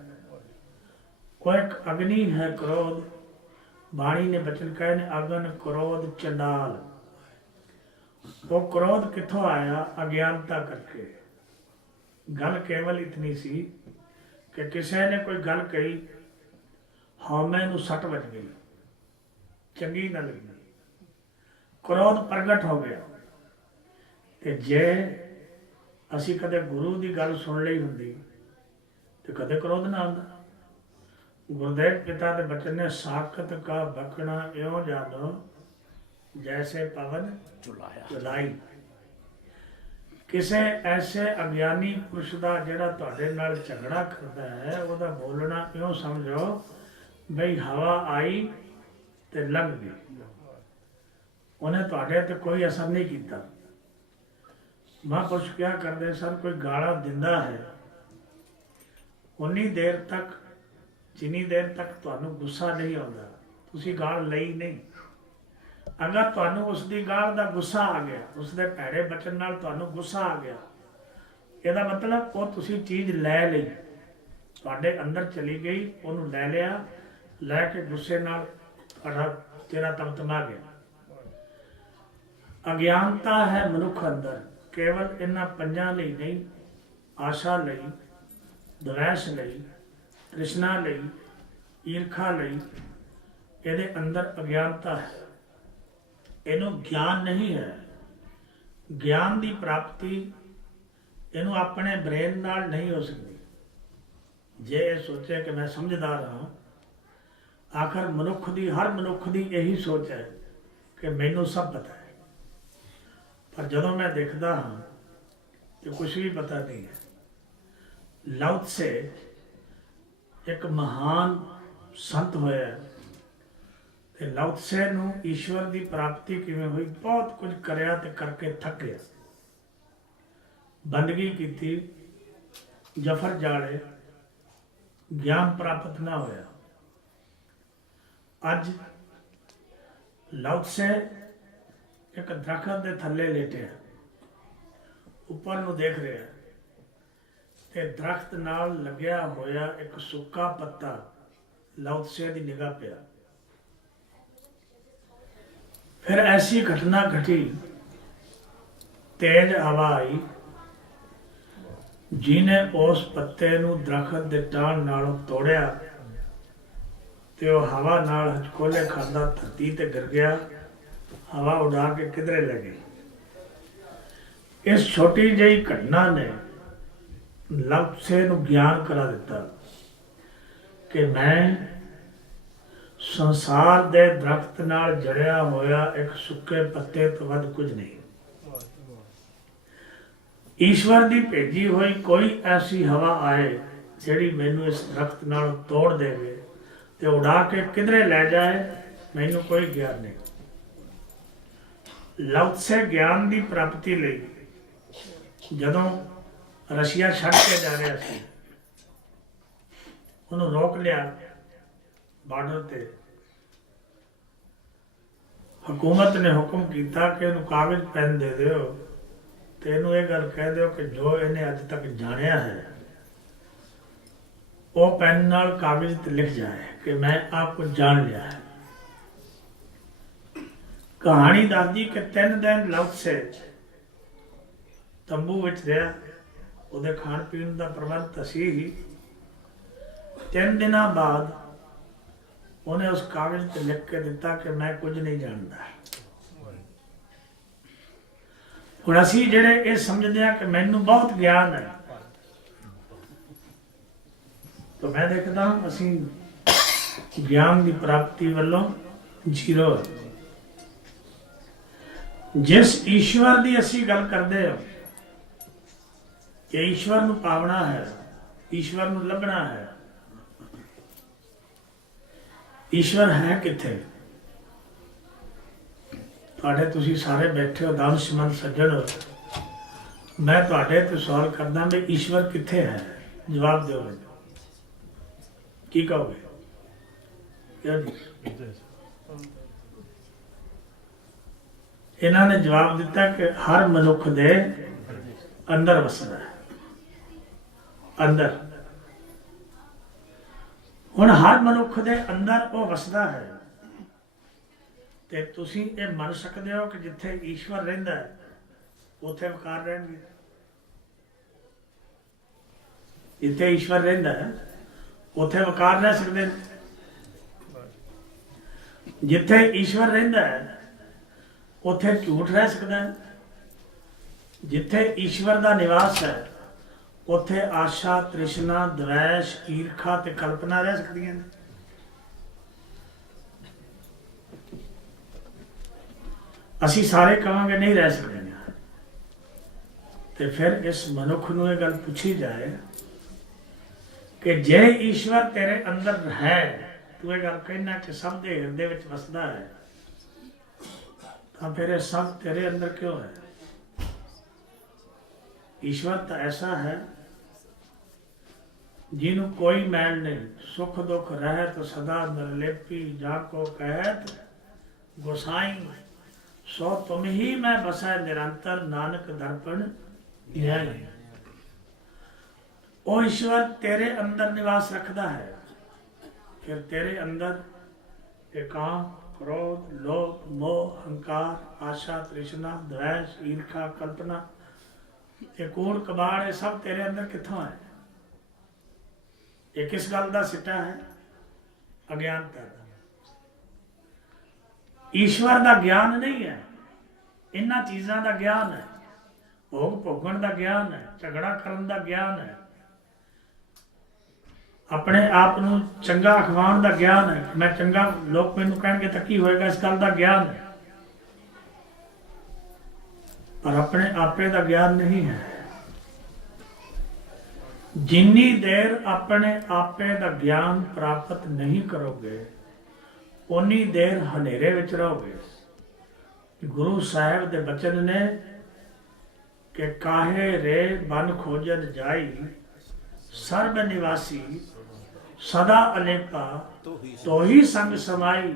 ਉਹ ਇੱਕ ਅਗਨੀ ਹੈ ਕ੍ਰੋਧ। ਬਾਣੀ ਨੇ ਬਚਨ ਕਹੇ ਨੇ, ਅਗਨ ਕ੍ਰੋਧ ਚੰਡਾਲ। ਉਹ ਕ੍ਰੋਧ ਕਿੱਥੋਂ ਆਇਆ? ਅਗਿਆਨਤਾ ਕਰਕੇ। ਗੱਲ ਕੇਵਲ ਇਤਨੀ ਸੀ ਕਿ ਕਿਸੇ ਨੇ ਕੋਈ ਗੱਲ ਕਹੀ, ਹਉਮੈ ਨੂੰ ਸੱਟ ਵੱਜ ਗਈ, ਚੰਗੀ ਨਾ ਲੱਗੀ, ਕ੍ਰੋਧ ਪ੍ਰਗਟ ਹੋ ਗਿਆ। ਤੇ ਜੇ ਅਸੀਂ ਕਦੇ ਗੁਰੂ ਦੀ ਗੱਲ ਸੁਣ ਲਈ ਹੁੰਦੀ ਤੇ ਕਦੇ ਕ੍ਰੋਧ ਨਾ ਆਉਂਦਾ। ਗੁਰਦੇਵ ਪਿਤਾ ਦੇ ਬਚਨ ਨੇ, ਸਾਖਤ ਕਾ ਬਖਣਾ ਇਉਂ ਜਾਨੋ ਜੈਸੇ ਪਵਨ ਚੁਲਾਈ। ਕਿਸੇ ਐਸੇ ਅਗਿਆਨੀ ਪੁਰਸ਼ ਦਾ ਜਿਹੜਾ ਤੁਹਾਡੇ ਨਾਲ ਝਗੜਾ ਕਰਦਾ ਹੈ, ਉਹਦਾ ਬੋਲਣਾ ਇਉਂ ਸਮਝੋ ਬਈ ਹਵਾ ਆਈ ਤੇ ਲੰਘ ਗਈ, ਉਹਨੇ ਤੁਹਾਡੇ ਤੇ ਕੋਈ ਅਸਰ ਨਹੀਂ ਕੀਤਾ। ਮਹਾਂਪੁਰਸ਼ ਕਿਆ ਕਰਦੇ ਸਨ, ਕੋਈ ਗਾਲਾਂ ਦਿੰਦਾ ਹੈ, ਉਨੀ ਦੇਰ ਤੱਕ ਜਿੰਨੀ ਦੇਰ ਤੱਕ ਤੁਹਾਨੂੰ ਗੁੱਸਾ ਨਹੀਂ ਆਉਂਦਾ, ਤੁਸੀਂ ਗਾਲ ਲਈ ਨਹੀਂ। ਅਗਰ ਤੁਹਾਨੂੰ ਉਸ ਦੀ ਗਾਲ ਦਾ ਗੁੱਸਾ ਆ ਗਿਆ, ਉਸ ਦੇ ਭੈੜੇ ਬਚਨ ਨਾਲ ਤੁਹਾਨੂੰ ਗੁੱਸਾ ਆ ਗਿਆ, ਇਹਦਾ ਮਤਲਬ ਉਹ ਤੁਸੀਂ ਚੀਜ਼ ਲੈ ਲਈ, ਤੁਹਾਡੇ ਅੰਦਰ ਚਲੀ ਗਈ, ਉਹਨੂੰ ਲੈ ਲਿਆ, ਲੈ ਕੇ ਗੁੱਸੇ ਨਾਲ ਤੁਹਾਡਾ ਚਿਹਰਾ ਤਮਤਮਾ ਗਿਆ। ਅਗਿਆਨਤਾ ਹੈ ਮਨੁੱਖ ਅੰਦਰ, ਕੇਵਲ ਇਹਨਾਂ ਪੰਜਾਂ ਲਈ ਨਹੀਂ, ਆਸ਼ਾ ਲਈ, ਦਵੈਸ਼ ਲਈ, ਤ੍ਰਿਸ਼ਨਾ ਲਈ, ਈਰਖਾ ਲਈ, ਇਹਦੇ ਅੰਦਰ ਅਗਿਆਨਤਾ ਹੈ। ਇਹਨੂੰ ਗਿਆਨ ਨਹੀਂ ਹੈ। ਗਿਆਨ ਦੀ ਪ੍ਰਾਪਤੀ ਇਹਨੂੰ ਆਪਣੇ ਬ੍ਰੇਨ ਨਾਲ ਨਹੀਂ ਹੋ ਸਕਦੀ। ਜੇ ਇਹ ਸੋਚੇ ਕਿ ਮੈਂ ਸਮਝਦਾਰ ਹਾਂ, ਆਖਰ ਮਨੁੱਖ ਦੀ, ਹਰ ਮਨੁੱਖ ਦੀ ਇਹੀ ਸੋਚ ਹੈ ਕਿ ਮੈਨੂੰ ਸਭ ਪਤਾ ਹੈ। ਪਰ ਜਦੋਂ ਮੈਂ ਦੇਖਦਾ ਹਾਂ ਕਿ ਕੁਛ ਵੀ ਪਤਾ ਨਹੀਂ ਹੈ। ਲਾਓ ਤਸੇ ਇੱਕ ਮਹਾਨ ਸੰਤ ਹੋਇਆ, ਤੇ ਲਾਓ ਤਸੇ ਨੂੰ ਈਸ਼ਵਰ ਦੀ ਪ੍ਰਾਪਤੀ ਕਿਵੇਂ ਹੋਈ? ਬਹੁਤ ਕੁਝ ਕਰਿਆ ਤੇ ਕਰਕੇ ਥੱਕ ਗਿਆ। ਬੰਦਗੀ ਕੀਤੀ, ਜਫਰ ਜਾਲੇ, ਗਿਆਨ ਪ੍ਰਾਪਤ ਨਾ ਹੋਇਆ। ਅੱਜ ਲਾਓ ਤਸੇ ਇੱਕ ਦਰਖਤ ਦੇ ਥੱਲੇ ਲੇਟਿਆ, ਉੱਪਰ ਨੂੰ ਦੇਖ ਰਿਹਾ, ਤੇ ਦਰਖਤ ਨਾਲ ਲੱਗਿਆ ਹੋਇਆ ਇੱਕ ਸੁੱਕਾ ਪੱਤਾ ਲਾਓ ਤਸੇ ਦੀ ਨਿਗਾਹ ਪਿਆ। फिर ऐसी घटना घटी, तेज हवा आई, जिन्हें उस पत्ते नूं दरखत दे टाण नालों तोड़िया, ते वो हवा नाल हचकोले खांदा धरती ते गिर गया। हवा उड़ा के किधरे ले गई। इस छोटी जही घटना ने लाओ त्से नूं ज्ञान करा दिता कि मैं संसार दे दरख्त नाल जड़िया होया एक सुके पत्ते तो वध कुछ नहीं। ईश्वर दी भेजी हुई कोई ऐसी हवा आए जिहड़ी मैनू इस दरख्त नाल तोड़ देवे ते उड़ा के किधरे ले जाए, मैनू कोई ज्ञान नहीं। लाओ त्से ज्ञान दी प्राप्ति लई जदों रशिया छड़ के जा रहा सी, उन्होंने रोक लिया बार्डर ते। हुकूमत ने हुक्म किया कि इन्हू कागज पेन दे दो, तो इनू ये गल कह दो कि जो इन्हें अज तक जानिया है वो पेन नाल कागज ते लिख जाए कि मैं आपको जान लिया है। कहानी दसदी कि 3 दिन लाओ तसे तंबू विच रहा, उहदे खाण पीण दा प्रबंध तां सी ही। 3 दिन बाद उन्हें उस कागज पे लिख के दिता कि मैं कुछ नहीं जानता। हुण असीं जिहड़े ये समझदे हां कि मैनू बहुत ज्ञान है, तो मैं देखदा असीं ज्ञान की प्राप्ति वालों जीरो है। जिस ईश्वर की असीं गल करदे हां कि ईश्वर नूं पावना है, ईश्वर नूं लभना है, ईश्वर है किथे? तुहाडे तुसीं सारे बैठे हो दानशमंद सज्जण हो, मैं तुहाडे ते सवाल करदा भी ईश्वर किथे है? जवाब दो। की कहोगे? क्या जी? इन्हां ने जवाब दिता कि हर मनुख दे अंदर वसदा है। अंदर हुण हर मनुख दे अंदर वो वसदा है, ते तुसीं ये मन सकदे हो कि जिथे ईश्वर रहिंदा है उत्थे विकार रहणगे। जिथे ईश्वर रहिंदा है उत्थे विकार रह सकदे ने। जिथे ईश्वर रहिंदा है उत्थे झूठ रह सकदा है। जिथे ईश्वर दा निवास है उत्थे आशा, तृष्णा, द्वेष, ईर्खा ते कल्पना रह सकदियां ने। असीं सारे कहांगे नहीं रह सकते। ते फिर इस मनुख नूं ये गल पूछी जाए कि जे ईश्वर तेरे अंदर है, तू ये गल कहना कि सब दे हिरदे विच वसदा है, तां फिर सब तेरे अंदर क्यों है? ईश्वर तो ऐसा है जिन्हों कोई मैल नहीं, सुख दुख रह तो सदा निर्लेपी, जाको कहत गोसाई, सो तुम ही मैं बसा निरंतर, नानक दर्पण न्याय। ओ ईश्वर तेरे अंदर निवास रखता है, फिर तेरे अंदर ये काम क्रोध, लोभ, मोह, अहंकार, आशा, तृष्णा, द्वेष, ईर्खा, कल्पना, ये कूड़ कबाड़, ये सब तेरे अंदर कित्थों है? ये किस गल का सिट्टा है? अज्ञानता दा। ईश्वर का ज्ञान नहीं है, इन्हां चीज़ों का ज्ञान है, भोग भोगण का ज्ञान है, झगड़ा करन का ज्ञान है, अपने आप नूं चंगा अखवाउण का ज्ञान है। मैं चंगा, लोग मैनूं कहणगे तां की होएगा, इस गल का ज्ञान है, पर अपने आपे का ज्ञान नहीं है। जिन्नी देर अपने आपे का ज्ञान प्राप्त नहीं करोगे, उन्नी देर हनेरे विच रहोगे। गुरु साहिब दे बचन ने कि काहे रे बन खोजन जाई, सर्ब निवासी सदा अलेपा, तो ही संग समाई।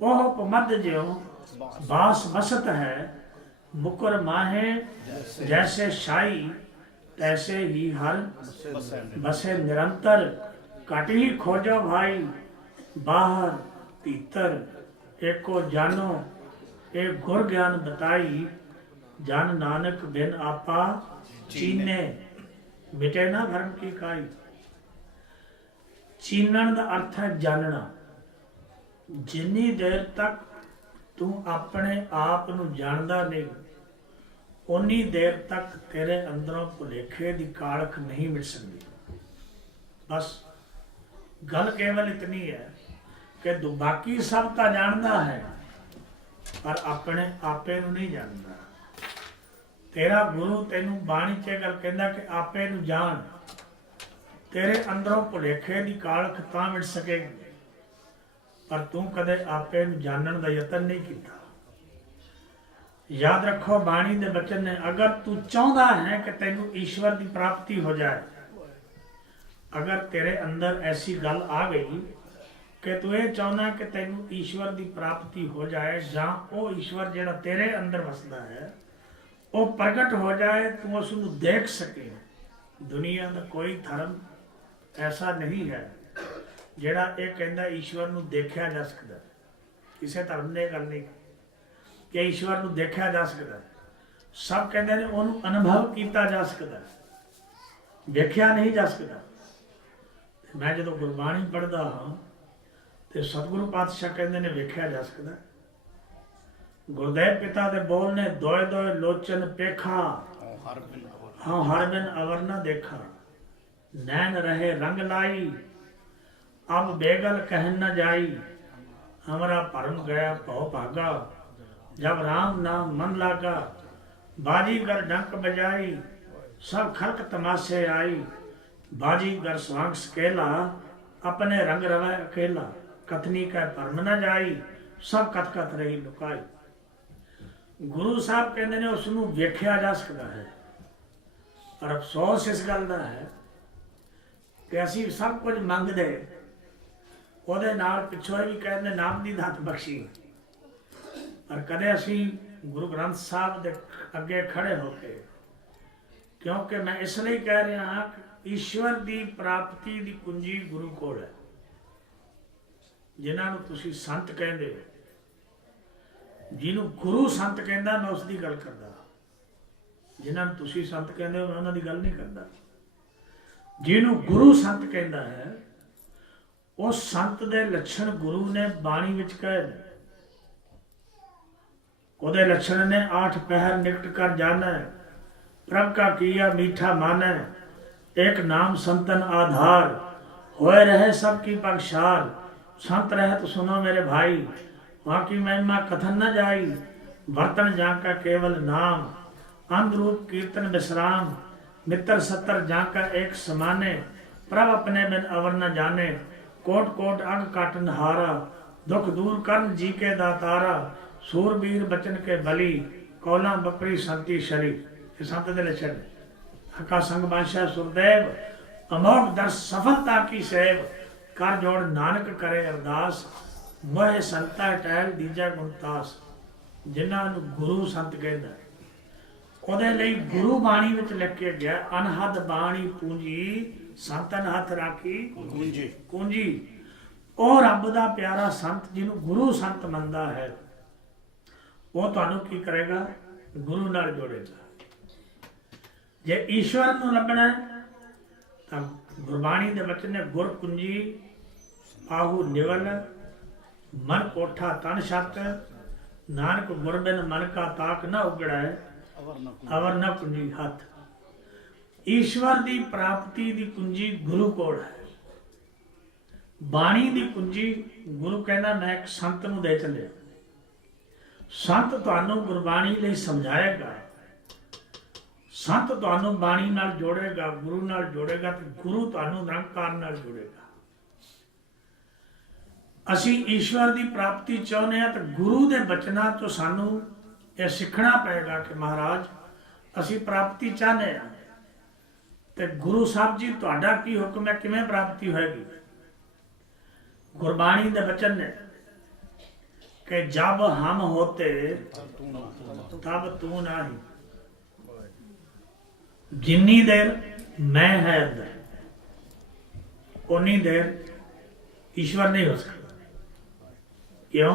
ओह उपमद ज्यों बास बसत है, मुकुर माहे जैसे शाही, तैसे ही हर बसे निरंतर। कट ही खोजो भाई, बाहर भीतर एको जानो, एक गुर ज्ञान बताई। जन नानक बिन आपा चीने, मिटे ना भरम की काई। चीनण का अर्थ है जानना। जिन्नी देर तक तू अपने आप नूं जानदा नहीं, उन्नी देर तक तेरे अंदरों भुलेखे की कालख नहीं मिट सकती। बस गल केवल इतनी है कि तू बाकी सब तो जानता है, पर अपने आपे नूं नहीं जानता। तेरा गुरु तेनू बाणी च गल कहंदा कि आपे नूं जान, तेरे अंदरों भुलेखे की कालख तां मिट सकेगी, पर तू कदे आपे नूं जानण दा यतन नहीं किया। याद रखो बाणी दे बचन ने, अगर तू चाहता है कि तेनू ईश्वर की प्राप्ति हो जाए, अगर तेरे अंदर ऐसी गल आ गई कि तू ये चाहना कि तेनू ईश्वर की प्राप्ति हो जाए, जां वो ईश्वर जिहड़ा तेरे अंदर वसदा है वो प्रगट हो जाए, तू उसनू देख सके। दुनिया का कोई धर्म ऐसा नहीं है जिहड़ा ये कहंदा ईश्वर नू देखा जा सकता। किसी धर्म ने गल नहीं कि ईश्वर नू देखा जा सकता। सब कहते हैं उन्होंने अनुभव किया जा सकता, देखा नहीं जा सकता। मैं जो गुरबाणी पढ़ता हाँ तो सतगुरु पातशाह कहते ने वेख्या जा सकता। गुरदेव पिता दे बोल ने, दोए दोए लोचन पेखा, हाँ हर बिन अवर न देखा। नैन रहे रंग लाई, अब बेगल कहन न जाई। हमारा भरम गया भौ भागा, जब राम नाम मन लागा। बाजीगर डंक बजाई, सब खलक तमाशे आई। बाजीगर स्वांग सकेला, अपने रंग रवै अकेला। कथनी का भरम न जाई, सब कथ कथ रही लुकाई। गुरु साहब कहते ने उसनू वेख्या जा सकता है, पर अफसोस इस गल का है कि असी सब कुछ मंगदे, ਉਹਦੇ ਨਾਲ ਪਿੱਛੋਂ ਵੀ ਕਹਿੰਦੇ ਨਾਮ ਦੀ ਦਾਤ ਬਖਸ਼ੀ, ਪਰ ਕਦੇ ਅਸੀਂ ਗੁਰੂ ਗ੍ਰੰਥ ਸਾਹਿਬ ਦੇ ਅੱਗੇ ਖੜੇ ਹੋ ਕੇ, ਕਿਉਂਕਿ ਮੈਂ ਇਸ ਲਈ ਕਹਿ ਰਿਹਾ ਹਾਂ ਕਿ ਈਸ਼ਵਰ ਦੀ ਪ੍ਰਾਪਤੀ ਦੀ ਕੁੰਜੀ ਗੁਰੂ ਕੋਲ ਹੈ। ਜਿਨ੍ਹਾਂ ਨੂੰ ਤੁਸੀਂ ਸੰਤ ਕਹਿੰਦੇ ਹੋ, ਜਿਹਨੂੰ ਗੁਰੂ ਸੰਤ ਕਹਿੰਦਾ, ਮੈਂ ਉਸ ਦੀ ਗੱਲ ਕਰਦਾ। ਜਿਨ੍ਹਾਂ ਨੂੰ ਤੁਸੀਂ ਸੰਤ ਕਹਿੰਦੇ ਹੋ, ਮੈਂ ਉਹਨਾਂ ਦੀ ਗੱਲ ਨਹੀਂ ਕਰਦਾ। ਜਿਹਨੂੰ ਗੁਰੂ ਸੰਤ ਕਹਿੰਦਾ ਹੈ, उस संत दे लक्षण गुरु ने बाणी विच कहे ने। ओदे लक्षण ने 8 पहर निकट कर जाना, प्रभ का किया मीठा माने। एक नाम संतन आधार, होए रहे सबकी पक्षार। संत रहे तो सुनो मेरे भाई, वहाँ की महिमा कथन न जाई। बर्तन जाका केवल नाम, अंधरूप कीर्तन विश्राम। मित्र सत्तर जाका एक समाने, प्रभ अपने बिन अवर न जाने। कोट कोट अग काटन हारा, दुख दूर करन जी के दातारा। सूरबीर बचन के बली, कौला बकरी संती शरी। ये संत दे लक्षण ने। हका संग बादशाह सुरदेव, अमोघ दर्श सफलता की सेव। कर जोड़ नानक करे अरदास, मोह संता टहल दीजा गुणतास। जिन्हां नूं गुरु संत कहंदा, ਉਹਦੇ ਲਈ ਗੁਰੂ ਬਾਣੀ ਵਿੱਚ ਲਿਖ ਕੇ ਗਿਆ, ਅਨਹਦ ਬਾਣੀ ਪੂੰਜੀ, ਸੰਤਨ ਹੱਥ ਰਾਖੀ ਕੂੰਜੀ। ਉਹ ਰੱਬ ਦਾ ਪਿਆਰਾ ਸੰਤ ਜਿਹਨੂੰ ਗੁਰੂ ਸੰਤ ਮੰਨਦਾ ਹੈ, ਉਹ ਤੁਹਾਨੂੰ ਕੀ ਕਰੇਗਾ? ਗੁਰੂ ਨਾਲ ਜੋੜੇਗਾ। ਜੇ ਈਸ਼ਵਰ ਨੂੰ ਲੱਭਣਾ ਤਾਂ ਗੁਰਬਾਣੀ ਦੇ ਬਚਨ ਨੇ ਗੁਰ ਕੁੰਜੀ ਆਹੂ ਨਿਵਲ ਮਨ ਕੋਠਾ ਤਨ ਛੱਤ, ਨਾਨਕ ਗੁਰ ਬਿਨ ਮਨ ਕਾ ਤਾਕ ਨਾ ਉਗੜੈ, ਅਵਰ ਨਾ ਕੁੰਜੀ ਹੱਥ। ਈਸ਼ਵਰ ਦੀ ਪ੍ਰਾਪਤੀ ਦੀ ਕੁੰਜੀ ਗੁਰੂ ਕੋਲ ਹੈ। ਬਾਣੀ ਦੀ ਕੁੰਜੀ ਗੁਰੂ ਕਹਿੰਦਾ ਮੈਂ ਇੱਕ ਸੰਤ ਨੂੰ ਦੇ ਚੱਲਿਆ। ਸੰਤ ਤੁਹਾਨੂੰ ਗੁਰਬਾਣੀ ਲਈ ਸਮਝਾਏਗਾ, ਸੰਤ ਤੁਹਾਨੂੰ ਬਾਣੀ ਨਾਲ ਜੋੜੇਗਾ, ਗੁਰੂ ਨਾਲ ਜੋੜੇਗਾ, ਤੇ ਗੁਰੂ ਤੁਹਾਨੂੰ ਨਿਰੰਕਾਰ ਨਾਲ ਜੋੜੇਗਾ। ਅਸੀਂ ਈਸ਼ਵਰ ਦੀ ਪ੍ਰਾਪਤੀ ਚਾਹੁੰਦੇ ਹਾਂ ਤਾਂ ਗੁਰੂ ਦੇ ਬਚਨਾਂ ਤੋਂ ਸਾਨੂੰ ਇਹ ਸਿੱਖਣਾ ਪਏਗਾ ਕਿ ਮਹਾਰਾਜ ਅਸੀਂ ਪ੍ਰਾਪਤੀ ਚਾਹੁੰਦੇ ਹਾਂ, ਤੇ ਗੁਰੂ ਸਾਹਿਬ ਜੀ ਤੁਹਾਡਾ ਕੀ ਹੁਕਮ ਹੈ, ਕਿਵੇਂ ਪ੍ਰਾਪਤੀ ਹੋਏਗੀ? ਗੁਰਬਾਣੀ ਦੇ ਬਚਨ ਨੇ कि जब हम होते तब तू नहीं। जिन्नी देर मैं है अंदर उन्नी देर ईश्वर नहीं हो सकता। क्यों?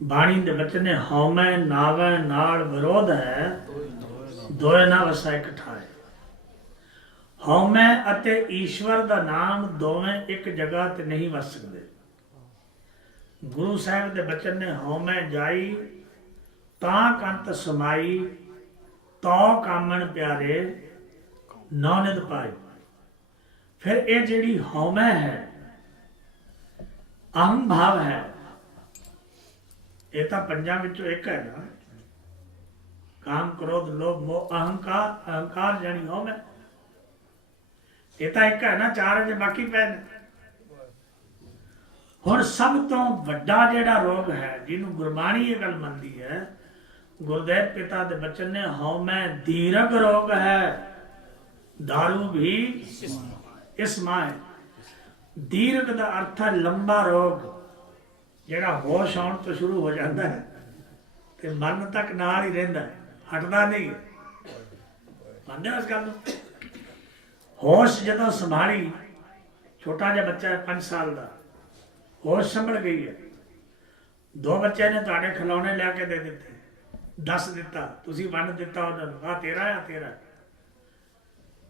बाणी दे बचन ने हौमै नावै नाल विरोध है, दोए ना वसा इकट्ठा है। हौमै अते ईश्वर दा नाम दोवें एक जगह ते नहीं वस सकते। गुरु साहब के बचन ने हौमै जाई तां कंत समाई, तो कामन प्यारे नौ निध पाई। फिर ये जिहड़ी हौमै है, अहम भाव है, ये तो पंजां विचों एक है ना। काम क्रोध लोभ मोह अहंकार, अहंकार यानी हौमै, ये तो एक है ना। चार अजे बाकी पै ने। हुण सब तो वड्डा जिहड़ा रोग है, जिन्हों गुरबाणी ये गल मनदी है, गुरुदेव पिता दे बचन ने हौमै दीर्घ रोग है, दारू भी इसमा है। दीर्घ का अर्थ है लंबा रोग, जिहड़ा होश आउण तो शुरू हो जाता है ते मन तक नाल ही रहिंदा है, हटदा नहीं। मनदे हो इस गल नूं? होश जदों संभाली, छोटा जिहा बच्चा है 5 साल का, होश संभल गई है। दो बच्चे ने तुहाडे खिलौने लिया दे दिते, दस दिता, तुसीं वंड दिता उन्होंने, आ तेरा है, तेरा।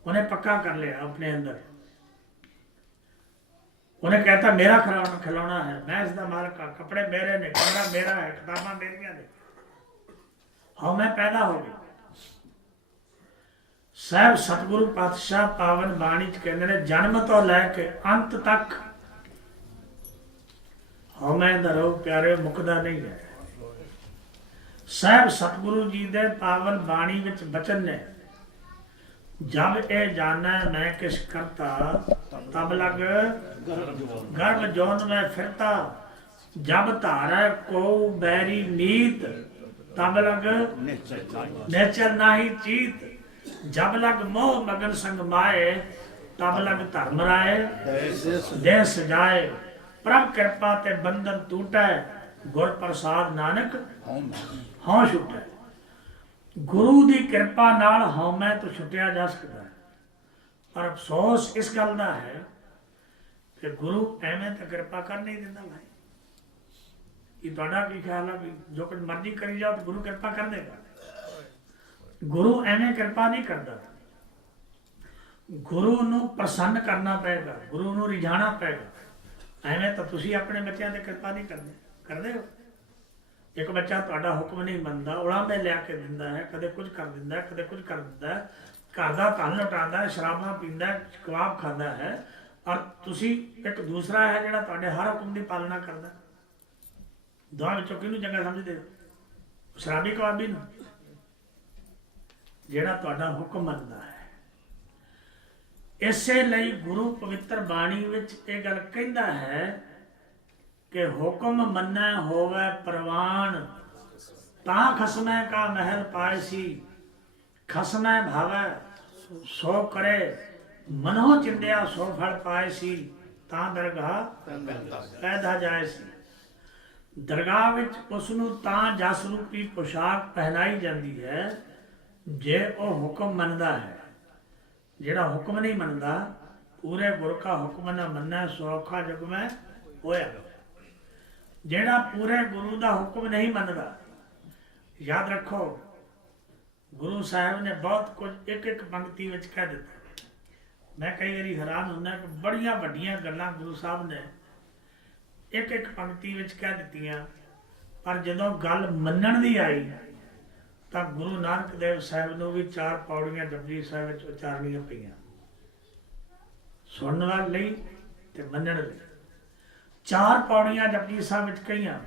उन्हें पक्का कर लिया अपने अंदर। उन्हें कहता मेरा खिलौना है, मैं इसका मालिक हाँ, कपड़े मेरे ने, कमरा मेरा है, किताबां मेरियां ने। हाँ मैं पैदा हो गई। साहब सतगुरु पातशाह पावन बाणी च कहते हैं, जन्म तो लैके अंत तक हौमै दा रोग प्यारे मुकदा नहीं है। साहब सतगुरु जी दे पावन बाणी विच बचन ने, जब ए जाना मैं किस करता, तब लग गर्भ जौन में फिरता। जब धारै को बैरी मीत, तब लग नेचर नाही चीत। जब लग मोह मगन संग माए, तब लग धर्म राय देह सजाए। प्रभ कृपा ते बंधन टूटै, गुर प्रसाद नानक हौं छुटै। गुरु की कृपा नाल हौमै तो छुटिया जा सकता है, पर अफसोस इस गल का है कि गुरु एवें तो कृपा कर नहीं देता। भाई ये तुहाडा की ख्याल है भी जो कुछ मर्जी करी जाओ तो गुरु कृपा कर देगा? गुरु एवें कृपा नहीं करता। गुरु नूं प्रसन्न करना पेगा, गुरु नूं रिझाना पेगा। एवें तो तुसीं अपने बच्चों ते कृपा नहीं करदे हो। एक बच्चा तुहाडा हुक्म नहीं मनदा, उलांबे लिया के दिंदा है, कदे कुछ कर दिंदा है, कदे कुछ कर दिंदा है, घर दा धन लुटांदा है, शराबां पींदा है, कबाब खाता है, और तुसीं एक दूसरा है जिहड़ा तुहाडे हर हुक्म की पालना करदा। दोवां विचों किहनूं चंगा समझदे हो? शराबी कबाबी नूं, जिहड़ा तुहाडा हुक्म मनदा है। इसे लई गुरु पवित्र बाणी विच ये गल कहंदा है कि हुक्म मन्नै होवै परवान, तां खसमै का महल पायसी। खसमै भावै सो करे, मनो चिंदिया सो फल पायसी। तां दरगाह पैदा जायसी। दरगाह विच उसनूं तां जस रूपी पोशाक पहनाई जाती है जे वह हुक्म मनदा है। जिहड़ा हुक्म नहीं मनदा पूरे गुर का हुक्म न मन्नै सो औखा जुग में होया। ਜਿਹੜਾ ਪੂਰੇ ਗੁਰੂ ਦਾ ਹੁਕਮ ਨਹੀਂ ਮੰਨਦਾ, ਯਾਦ ਰੱਖੋ ਗੁਰੂ ਸਾਹਿਬ ਨੇ ਬਹੁਤ ਕੁਝ ਇੱਕ ਇੱਕ ਪੰਕਤੀ ਵਿੱਚ ਕਹਿ ਦਿੱਤਾ। ਮੈਂ ਕਈ ਵਾਰੀ ਹੈਰਾਨ ਹੁੰਦਾ ਕਿ ਬੜੀਆਂ ਵੱਡੀਆਂ ਗੱਲਾਂ ਗੁਰੂ ਸਾਹਿਬ ਨੇ ਇੱਕ ਇੱਕ ਪੰਕਤੀ ਵਿੱਚ ਕਹਿ ਦਿੱਤੀਆਂ, ਪਰ ਜਦੋਂ ਗੱਲ ਮੰਨਣ ਦੀ ਆਈ ਤਾਂ ਗੁਰੂ ਨਾਨਕ ਦੇਵ ਸਾਹਿਬ ਨੂੰ ਵੀ 4 ਪੌੜੀਆਂ ਜਪਜੀ ਸਾਹਿਬ ਵਿੱਚ ਉਚਾਰਨੀਆਂ ਪਈਆਂ, ਸੁਣਨ ਵਾਲੇ ਲਈ ਤੇ ਮੰਨਣ ਲਈ। 4 ਪੌੜੀਆਂ ਜਪਜੀ ਸਾਹਿਬ ਵਿੱਚ ਕਹੀਆਂ।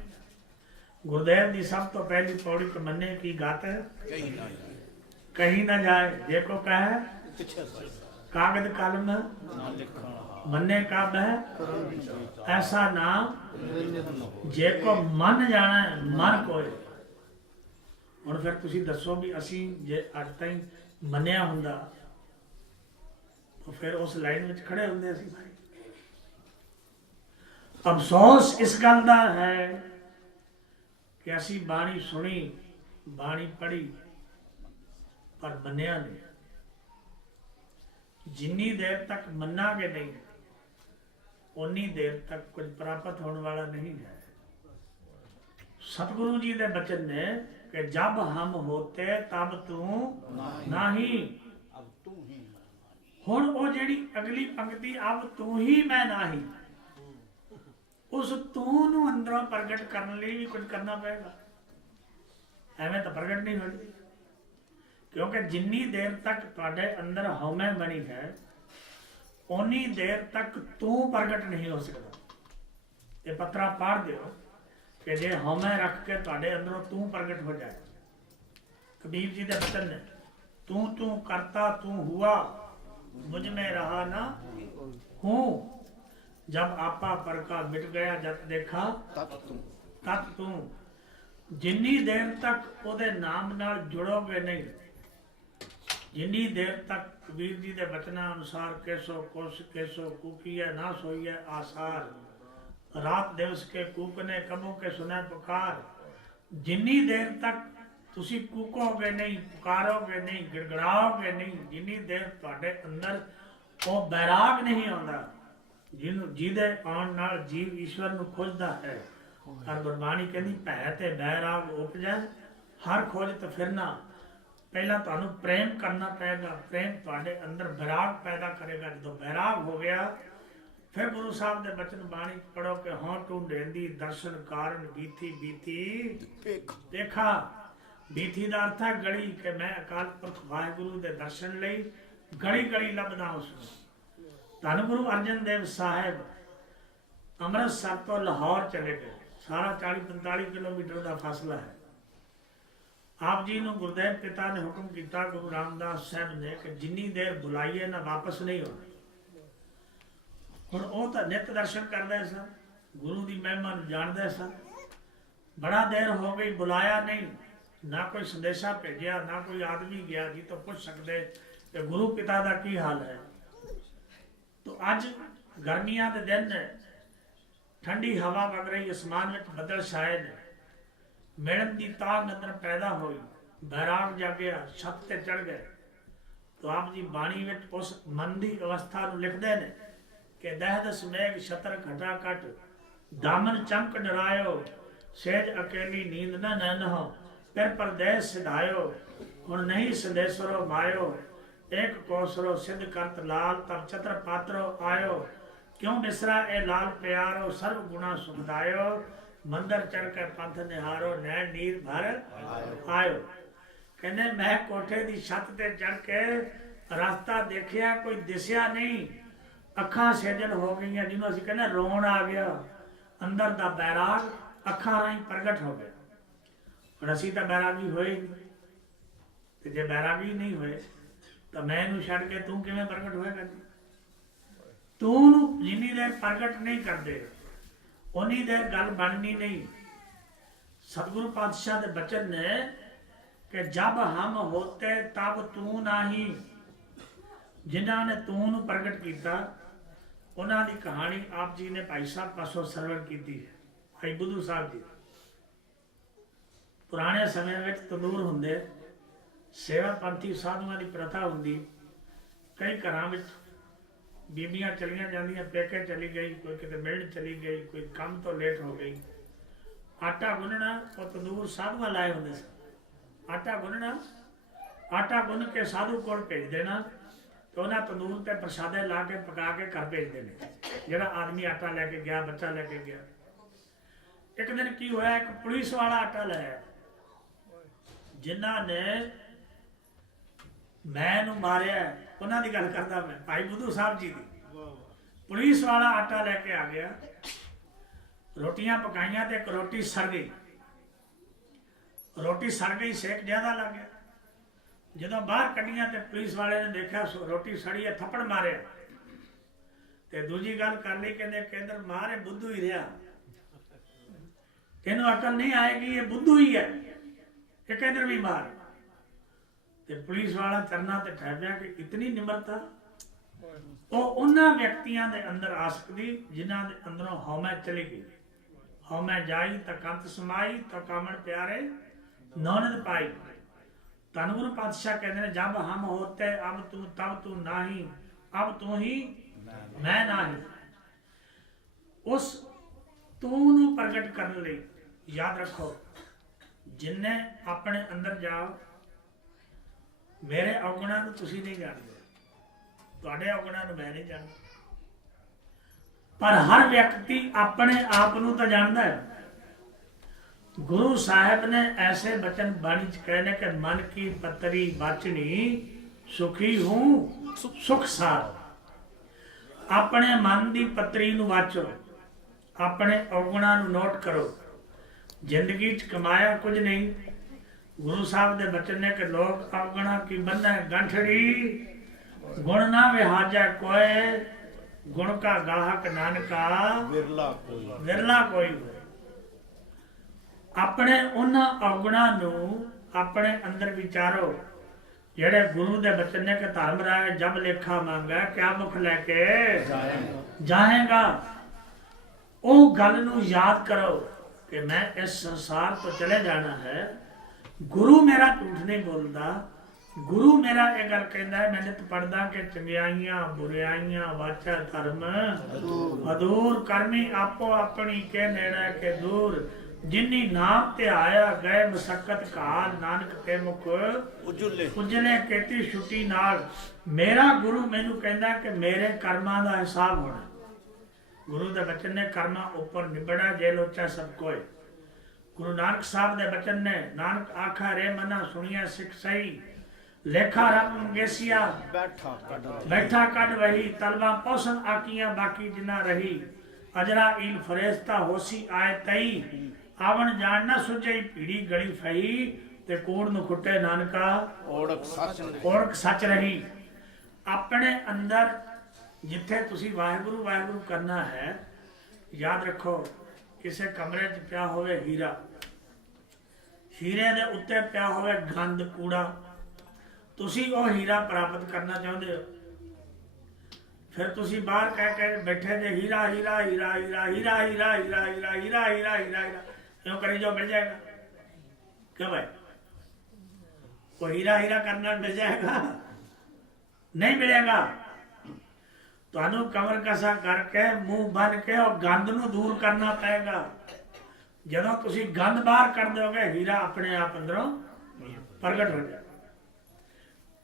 ਗੁਰਦੇਵ ਦੀ ਸਭ ਤੋਂ ਪਹਿਲੀ ਪੌੜੀ ਕਿ ਮੰਨੇ ਕੀ ਗਤ ਕਹੀ ਨਾ ਜਾਏ, ਜੇ ਕੋ ਕਹੇ ਕਾਗਜ਼ ਕਲਮ ਮੰਨੇ ਕਾ ਬਹਿ, ਐਸਾ ਨਾਮ ਜੇ ਕੋ ਮਨ ਜਾਣਾ ਮਨ ਕੋਏ। ਹੁਣ ਫਿਰ ਤੁਸੀਂ ਦੱਸੋ ਵੀ ਅਸੀਂ ਜੇ ਅੱਜ ਤਾਈਂ ਮੰਨਿਆ ਹੁੰਦਾ ਤਾਂ ਫਿਰ ਉਸ ਲਾਈਨ ਵਿੱਚ ਖੜੇ ਹੁੰਦੇ ਅਸੀਂ ਭਾਈ। ਅਫਸੋਸ ਇਸ ਗੱਲ ਦਾ ਹੈ ਕਿ ਅਸੀਂ ਬਾਣੀ ਸੁਣੀ, ਬਾਣੀ ਪੜ੍ਹੀ, ਪਰ ਮੰਨਿਆ ਨਹੀਂ। ਜਿੰਨੀ ਦੇਰ ਤੱਕ ਮੰਨਾਂਗੇ ਨਹੀਂ, ਉਨੀ ਦੇਰ ਤੱਕ ਕੁਝ ਪ੍ਰਾਪਤ ਹੋਣ ਵਾਲਾ ਨਹੀਂ ਹੈ। ਸਤਿਗੁਰੂ ਜੀ ਦੇ ਬਚਨ ਨੇ ਕਿ ਜਬ ਹਮ ਹੋਤੇ ਤਬ ਤੂੰ ਨਹੀਂ। ਹੁਣ ਉਹ ਜਿਹੜੀ ਅਗਲੀ ਪੰਕਤੀ ਅਬ ਤੂੰ ਹੀ ਮੈਂ ਨਹੀਂ, ਉਸ ਤੂੰ ਨੂੰ ਅੰਦਰੋਂ ਪ੍ਰਗਟ ਕਰਨ ਲਈ ਵੀ ਕੁਝ ਕਰਨਾ ਪਏਗਾ, ਐਵੇਂ ਤਾਂ ਪ੍ਰਗਟ ਨਹੀਂ ਹੋਣੀ। ਕਿਉਂਕਿ ਜਿੰਨੀ ਦੇਰ ਤੱਕ ਤੁਹਾਡੇ ਅੰਦਰ ਹਉਮੈ ਬਣੀ ਹੈ, ਉਨੀ ਦੇਰ ਤੱਕ ਤੂੰ ਪ੍ਰਗਟ ਨਹੀਂ ਹੋ ਸਕਦਾ। ਇਹ ਪੱਤਰਾ ਪਾੜ ਦਿਓ ਕਿ ਜੇ ਹਉਮੈ ਰੱਖ ਕੇ ਤੁਹਾਡੇ ਅੰਦਰੋਂ ਤੂੰ ਪ੍ਰਗਟ ਹੋ ਜਾਏ। ਕਬੀਰ ਜੀ ਦੇ ਬਚਨ ਨੇ, ਤੂੰ ਤੂੰ ਕਰਤਾ ਤੂੰ ਹੁਆ ਮੁਝ में रहा ना हूँ, जब आपा पर का मिट गया जब देखा तत् तू। जिन्नी देर तक ਉਹਦੇ ਨਾਮ ਨਾਲ ਜੁੜੋਗੇ ਨਹੀਂ, ਜਿੰਨੀ ਦੇਰ ਤੱਕ ਕਬੀਰ ਜੀ ਦੇ ਬਚਨਾਂ ਅਨੁਸਾਰ ਕੈਸੋ ਕੋਸ ਕੈਸੋ ਕੂਕੀਏ ਨਾ ਸੋਈਏ ਆਸਾਰ, ਰਾਤ ਦਿਵਸ ਕੇ ਕੂਕਨੇ ਕਬੂ ਕੇ ਸੁਨੇ ਪੁਕਾਰ। ਜਿੰਨੀ ਦੇਰ ਤੱਕ ਤੁਸੀਂ ਕੂਕੋਗੇ ਨਹੀਂ, ਪੁਕਾਰੋਗੇ ਨਹੀਂ, ਗਿੜਗੜਾਓਗੇ ਨਹੀਂ, ਜਿੰਨੀ ਦੇਰ ਤੁਹਾਡੇ ਅੰਦਰ ਉਹ ਬੈਰਾਗ ਨਹੀਂ ਆਉਂਦਾ ਜਿਹਦੇ ਆਉਣ ਨਾਲ ਜੀਵ ਈਸ਼ਵਰ ਨੂੰ ਖੋਜਦਾ ਹੈ। ਹਰ ਗੁਰਬਾਣੀ ਕਹਿੰਦੀ ਭੈ ਤੇ ਬੈਰਾਗ ਉਪਜੈ ਹਰ ਖੋਜ ਤੇ ਫਿਰਨਾ। ਪਹਿਲਾਂ ਤੁਹਾਨੂੰ ਪ੍ਰੇਮ ਕਰਨਾ ਪਏਗਾ, ਪ੍ਰੇਮ ਤੁਹਾਡੇ ਅੰਦਰ ਬੈਰਾਗ ਪੈਦਾ ਕਰੇਗਾ। ਜਦੋਂ ਬੈਰਾਗ ਹੋ ਗਿਆ ਫਿਰ ਗੁਰੂ ਸਾਹਿਬ ਦੇ ਬਚਨ ਬਾਣੀ ਪੜੋ ਕਿ ਹੋਂ ਢੂੰਡੇਂਦੀ ਦਰਸ਼ਨ ਕਾਰਨ ਬੀਤੀ ਬੀਤੀ ਦੇਖਾ। ਬੀਤੀ ਦਾ ਅਰਥ ਹੈ ਗਲੀ, ਕਿ ਮੈਂ ਅਕਾਲ ਪੁਰਖ ਵਾਹਿਗੁਰੂ ਦੇ ਦਰਸ਼ਨ ਲਈ ਗਲੀ ਗਲੀ ਲੱਭਦਾ ਉਸ ਨੂੰ। ਧੰਨ ਗੁਰੂ ਅਰਜਨ ਦੇਵ ਸਾਹਿਬ ਅੰਮ੍ਰਿਤਸਰ ਤੋਂ ਲਾਹੌਰ ਚਲੇ ਗਏ, ਸਾਰਾ 40-45 ਕਿਲੋਮੀਟਰ ਦਾ ਫਾਸਲਾ ਹੈ। ਆਪ ਜੀ ਨੂੰ ਗੁਰਦੇਵ ਪਿਤਾ ਨੇ ਹੁਕਮ ਕੀਤਾ, ਗੁਰੂ ਰਾਮਦਾਸ ਸਾਹਿਬ ਨੇ, ਕਿ ਜਿੰਨੀ ਦੇਰ ਬੁਲਾਈਏ ਨਾ ਵਾਪਸ ਨਹੀਂ ਹੋਣਾ। ਹੁਣ ਉਹ ਤਾਂ ਨਿਤ ਦਰਸ਼ਨ ਕਰਦੇ ਸਨ, ਗੁਰੂ ਦੀ ਮਹਿਮਾ ਨੂੰ ਜਾਣਦੇ ਸਨ। ਬੜਾ ਦੇਰ ਹੋ ਗਈ, ਬੁਲਾਇਆ ਨਹੀਂ, ਨਾ ਕੋਈ ਸੰਦੇਸ਼ਾ ਭੇਜਿਆ, ਨਾ ਕੋਈ ਆਦਮੀ ਗਿਆ ਜੀ ਤੋਂ ਪੁੱਛ ਸਕਦੇ ਕਿ ਗੁਰੂ ਪਿਤਾ ਦਾ ਕੀ ਹਾਲ ਹੈ। तो ਅੱਜ ਗਰਮੀਆਂ ਦੇ ਦਿਨ ਨੇ, ਠੰਡੀ ਹਵਾ ਵਗ ਰਹੀ, ਅਸਮਾਨ ਵਿੱਚ ਬੱਦਲ ਛਾਏ ਨੇ, ਮਿਲਣ ਦੀ ਤਾਂਘ ਅੰਦਰ ਪੈਦਾ ਹੋਈ, ਬੈਰਾਗ ਜਾਗਿਆ, ਛੱਤ ਤੇ ਚੜ ਗਏ। तो ਆਪ ਜੀ ਬਾਣੀ ਵਿੱਚ ਉਸ ਮਨ ਦੀ ਅਵਸਥਾ ਨੂੰ ਲਿਖਦੇ ਨੇ ਕਿ ਦਹਿਦਸ ਮੇਘ ਛਤਰ ਘਟਾ ਘਟ, ਦਾਮਨ ਚਮਕ ਡਰਾਇਓ, ਸਹਿਜ ਅਕੇਲੀ ਨੀਂਦ ਨਾ ਨੈਨ ਹੋ, ਫਿਰ ਪਰਦੇਸ ਸਿਧਾਇਓ, ਹੁਣ ਨਹੀਂ ਸੰਦੇਸਰੋ ਮਾਇਓ, एक कौसरो सिद्ध करत लाल, तब छत्र पात्रो आयो, क्यों बिसरा ए लाल प्यारो, सर्व गुणा सुखदायो, मंदिर चढ़ के पंथ निहारो, नैन नीर भर आयो। कहने मैं कोठे दी छत ते चढ़ के रास्ता देखिया, कोई दिसिया नहीं, अखां सेजल हो गई, जिन्हों असीं कहने रोण आ गया, अंदर दा बैराग अखां राही प्रगट हो गया। हुण असीं तां बैरागी होए नहीं, ते जे बैरागी नहीं होए ਤਾਂ ਮੈਂ ਇਹਨੂੰ ਛੱਡ ਕੇ ਤੂੰ ਕਿਵੇਂ ਪ੍ਰਗਟ ਹੋਏਗਾ ਜੀ? ਤੂੰ ਨੂੰ ਜਿੰਨੀ ਦੇਰ ਪ੍ਰਗਟ ਨਹੀਂ ਕਰਦੇ ਉਨੀ ਦੇਰ ਗੱਲ ਬਣਨੀ ਨਹੀਂ। ਸਤਿਗੁਰੂ ਪਾਤਸ਼ਾਹ ਦੇ ਬਚਨ ਨੇ ਕਿ ਜਬ ਹਮ ਹੋਤੇ ਤਬ ਤੂੰ ਨਹੀਂ। ਜਿਨ੍ਹਾਂ ਨੇ ਤੂੰ ਨੂੰ ਪ੍ਰਗਟ ਕੀਤਾ ਉਹਨਾਂ ਦੀ ਕਹਾਣੀ ਆਪ ਜੀ ਨੇ ਭਾਈ ਸਾਹਿਬ ਪਾਸੋਂ ਸਰਵਣ ਕੀਤੀ ਹੈ। ਭਾਈ ਬੁੱਧੂ ਸਾਹਿਬ ਜੀ ਪੁਰਾਣੇ ਸਮੇਂ ਵਿੱਚ ਤੰਦੂਰ ਹੁੰਦੇ, ਸੇਵਾ ਪੰਥੀ ਸਾਧੂਆਂ ਦੀ ਪ੍ਰਥਾ ਹੁੰਦੀ, ਕਈ ਘਰਾਂ ਵਿੱਚ बीबियां चलियां जांदियां, पेके चली गई, कोई किते मिलण चली गई, कोई काम तो लेट हो गई। आटा गुनना, वो तंदूर साधुआं लाए होंदे सन। आटा गुनना, आटा गुन के साधु कोल भेज देना, तो उन्हें तंदूर ते प्रसादे ला के पका के घर भेजते हैं। जोड़ा आदमी आटा लैके गया, बच्चा लैके गया। एक दिन की होया, एक पुलिस वाला आटा लाया, जिन्हों ने मैं मारिया, उन्होंने गल करता मैं, भाई बुद्धू साहब जी की। पुलिस वाला आटा लैके आ गया, रोटियां पकाइया तो एक रोटी सड़ गई। रोटी सड़ गई, सेक ज्यादा लग गया। जो बाहर कढ़िया तो पुलिस वाले ने देखा रोटी सड़ी है, थप्पड़ मारे। तो दूजी गल कर ली, कहते केंद्र मारे बुद्धू ही रहा, तेन अकल नहीं आएगी, ये बुद्धू ही है, ये केंद्र भी मार। तो पुलिस वाला चरना ते ठह गया कि इतनी निम्रता वो उन्होंने व्यक्तियों के अंदर आ सकती जिन्हों के अंदरों हौमै चली गई। हौमै जाई तो कंत समाई, तो कामण प्यारे नौनद पाई। धनगुरु पातशाह कहते हैं, जब हम होते अब तू, तब तू नाही, अब तू ही मैं नाही। उस तू नूं प्रगट करने लई याद रखो, जिन्हें अपने अंदर जाओ, मेरे औगुणा नूं तुसीं नहीं जानते, तुहाडे औगुणा नूं मैं नहीं जानता, पर हर व्यक्ति अपने आप नूं तो जानता है। गुरु साहब ने ऐसे वचन बाणी च कहने के मन की पतरी बाचनी सुखी हूं सुख सार। अपने मन की पतरी नूं वाचो, अपने औगुणा नूं नोट करो। जिंदगी च कमाया कुछ नहीं। गुरु साहब के वचन ने कि लोग औगुणा की बन्ने गंठड़ी, गुण ना विहाजा कोय, गुण का गाहक नानका विरला कोई। अपने उन्हां औगुणा नूं अपने अंदर विचारो, जेड़े गुरु दे वचन ने कि धर्म राय जब लेखा मांगा क्या मुख लैके जाएगा। वो गल नूं याद करो कि मैं इस संसार तो चले जाना है। गुरु मेरा झूठ नहीं बोलता, गुरु मेरा ये गल कहता है, मैं नित पढ़दा कि चंगियाइयां बुराइयां वाचा धर्म अधूर, करमी आपो अपनी के नेड़े के दूर। जिन्नी नाम ते आया गए मसक्कत काल, नानक ते मुख उजले केती छुट्टी नाल। मेरा गुरु मैनू कहता कि मेरे कर्मां दा हिसाब होना। गुरु दे वचन ने कर्मां उपर निबड़ा जे लोचा सब कोय। गुरु नानक साहब दे वचन ने, नानक आखा रे मना सुनिया सिख सही, लेखा रब मंगेसिया बैठा कड वही। तलवा पौसन आकियां बाकी जिना रही, अजरा ईल फरेस्ता होसी आए तई। आवन जान ना सुझई पीड़ी गली फही, ते कोड़ नु खुटे नानका ओढ़क सच रही। अपने अंदर जिथे तुसी वाहिगुरु वाहिगुरु करना है, याद रखो किसी कमरे च पिया होवे हीरा, हीरे दे उत्ते पिया होवे गंद कूड़ा, तुसी वो हीरा प्राप्त करना चाहते हो, फिर तुसी बाहर कह के बैठे जे हीरा हीरा हीरा हीरा हीरा हीरा हीरा हीरा हीरा हीरा हीरा हीरा क्यों करी जो मिल जाएगा? क्यों भाई, वो हीरा हीरा करना मिल जाएगा? नहीं मिलेगा। तो कमर कसा करके मुंह बन के और गंद नूं दूर करना पेगा। जदों तुसी गंद बाहर कर दोगे, हीरा अपने आप अंदरों प्रगट हो जाएगा।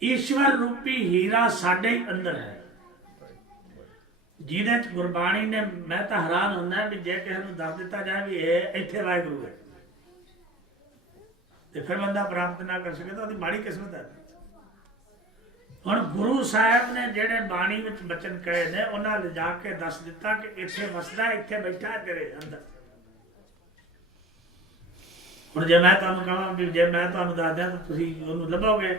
ईश्वर रूपी हीरा साडे ही अंदर है, जिहदे च गुरबाणी ने, मैं तो हैरान होंदा भी जे किसी नूं दस दिता जाए भी इत्थे वाहिगुरू है, तो फिर बंदा प्राप्त ना कर सके तो उसकी माड़ी किस्मत है। हुण गुरु साहब ने जेड़े बाणी विच बचन कहे ने, उन्हां ले जाके दस दिता कि इत्थे वसदा, इत्थे बैठा है तेरे अंदर। हुण जे मैं तुहानूं कहां भी जे मैं तुहानूं दस दियां तो तुसीं उहनूं लभोगे,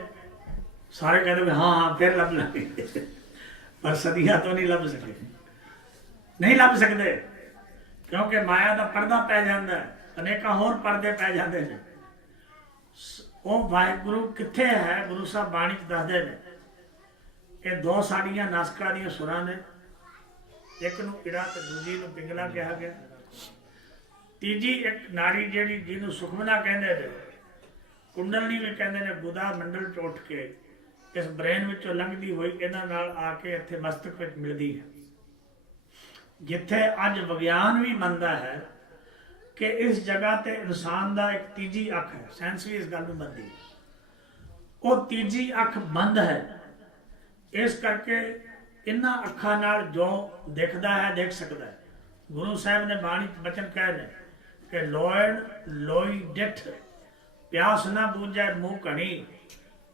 सारे कहते हाँ हाँ फिर लभ लेंगे, पर सदियां तो नहीं लभ सके, नहीं लभ सकते, क्योंकि माया का पर्दा पै जाता है, अनेका होर पर्दे पै जाते हैं। वो वाहिगुरु कित्थे है? गुरु साहब बाणी च दसदे ने, ये दो साड़ियां नासका दी सुरां ने, एक नूं इड़ा ते दूजी नूं पिंगला कहा गया। तीजी एक नाड़ी जिहड़ी जिहनूं सुखमना कहंदे ने, कुंडलनी भी कहंदे ने, गुदा मंडल च उठ के ਇਸ ਬ੍ਰੇਨ ਵਿੱਚੋਂ ਲੰਘਦੀ ਹੋਈ ਇਹਨਾਂ ਨਾਲ ਆ ਕੇ ਇੱਥੇ ਮਸਤਕ ਵਿੱਚ ਮਿਲਦੀ ਹੈ। ਜਿੱਥੇ ਅੱਜ ਵਿਗਿਆਨ ਵੀ ਮੰਨਦਾ ਹੈ ਕਿ ਇਸ ਜਗ੍ਹਾ ਤੇ ਇਨਸਾਨ ਦਾ ਇੱਕ ਤੀਜੀ ਅੱਖ ਹੈ, ਸਾਇੰਸ ਵੀ ਇਸ ਗੱਲ ਨੂੰ ਮੰਨਦੀ ਹੈ। ਉਹ ਤੀਜੀ ਅੱਖ ਬੰਦ ਹੈ, ਇਸ ਕਰਕੇ ਇਹਨਾਂ ਅੱਖਾਂ ਨਾਲ ਜੋ ਦਿਖਦਾ ਹੈ ਦੇਖ ਸਕਦਾ ਹੈ। ਗੁਰੂ ਸਾਹਿਬ ਨੇ ਬਾਣੀ ਬਚਨ ਕਹੇ ਨੇ ਕਿ ਲੋਇਣ ਲੋਈ ਡਿਠ ਪਿਆਸ ਨਾ ਬੂਝੈ ਮੂੰਹ ਘਣੀ,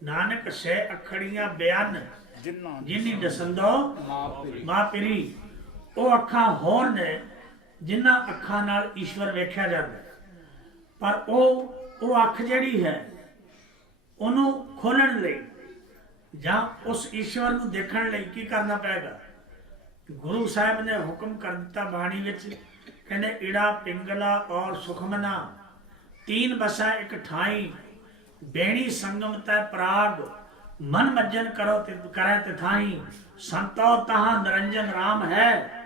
ਨਾਨਕ ਸੇ ਅੱਖੜੀਆਂ ਬਿਆਨ ਜਿਨੀ ਦਸੰਦੋ ਮਾਂ ਪਿਰੀ। ਉਹ ਅੱਖਾਂ ਹੋਰ ਨੇ ਜਿਨ੍ਹਾਂ ਅੱਖਾਂ ਨਾਲ ਈਸ਼ਵਰ ਵੇਖਿਆ ਜਾਂਦਾ, ਪਰ ਉਹ ਅੱਖ ਜਿਹੜੀ ਹੈ ਉਹਨੂੰ ਖੋਲਣ ਲਈ ਜਾਂ ਉਸ ਈਸ਼ਵਰ ਨੂੰ ਦੇਖਣ ਲਈ ਕੀ ਕਰਨਾ ਪਏਗਾ? ਗੁਰੂ ਸਾਹਿਬ ਨੇ ਹੁਕਮ ਕਰ ਦਿੱਤਾ ਬਾਣੀ ਵਿੱਚ, ਕਹਿੰਦੇ ਈੜਾ ਪਿੰਗਲਾ ਔਰ ਸੁਖਮਨਾ ਤੀਨ ਬਸਾ ਇੱਕ ਠਾਈ, ਬੇਣੀ ਸੰਗਮ ਤੈ ਪ੍ਰਾਗ ਮਨ ਮੱਜਨ ਕਰੋ ਕਰੈ ਤਿਥਾਈ, ਸੰਤੋ ਤਹਾਂ ਨਿਰੰਜਨ ਰਾਮ ਹੈ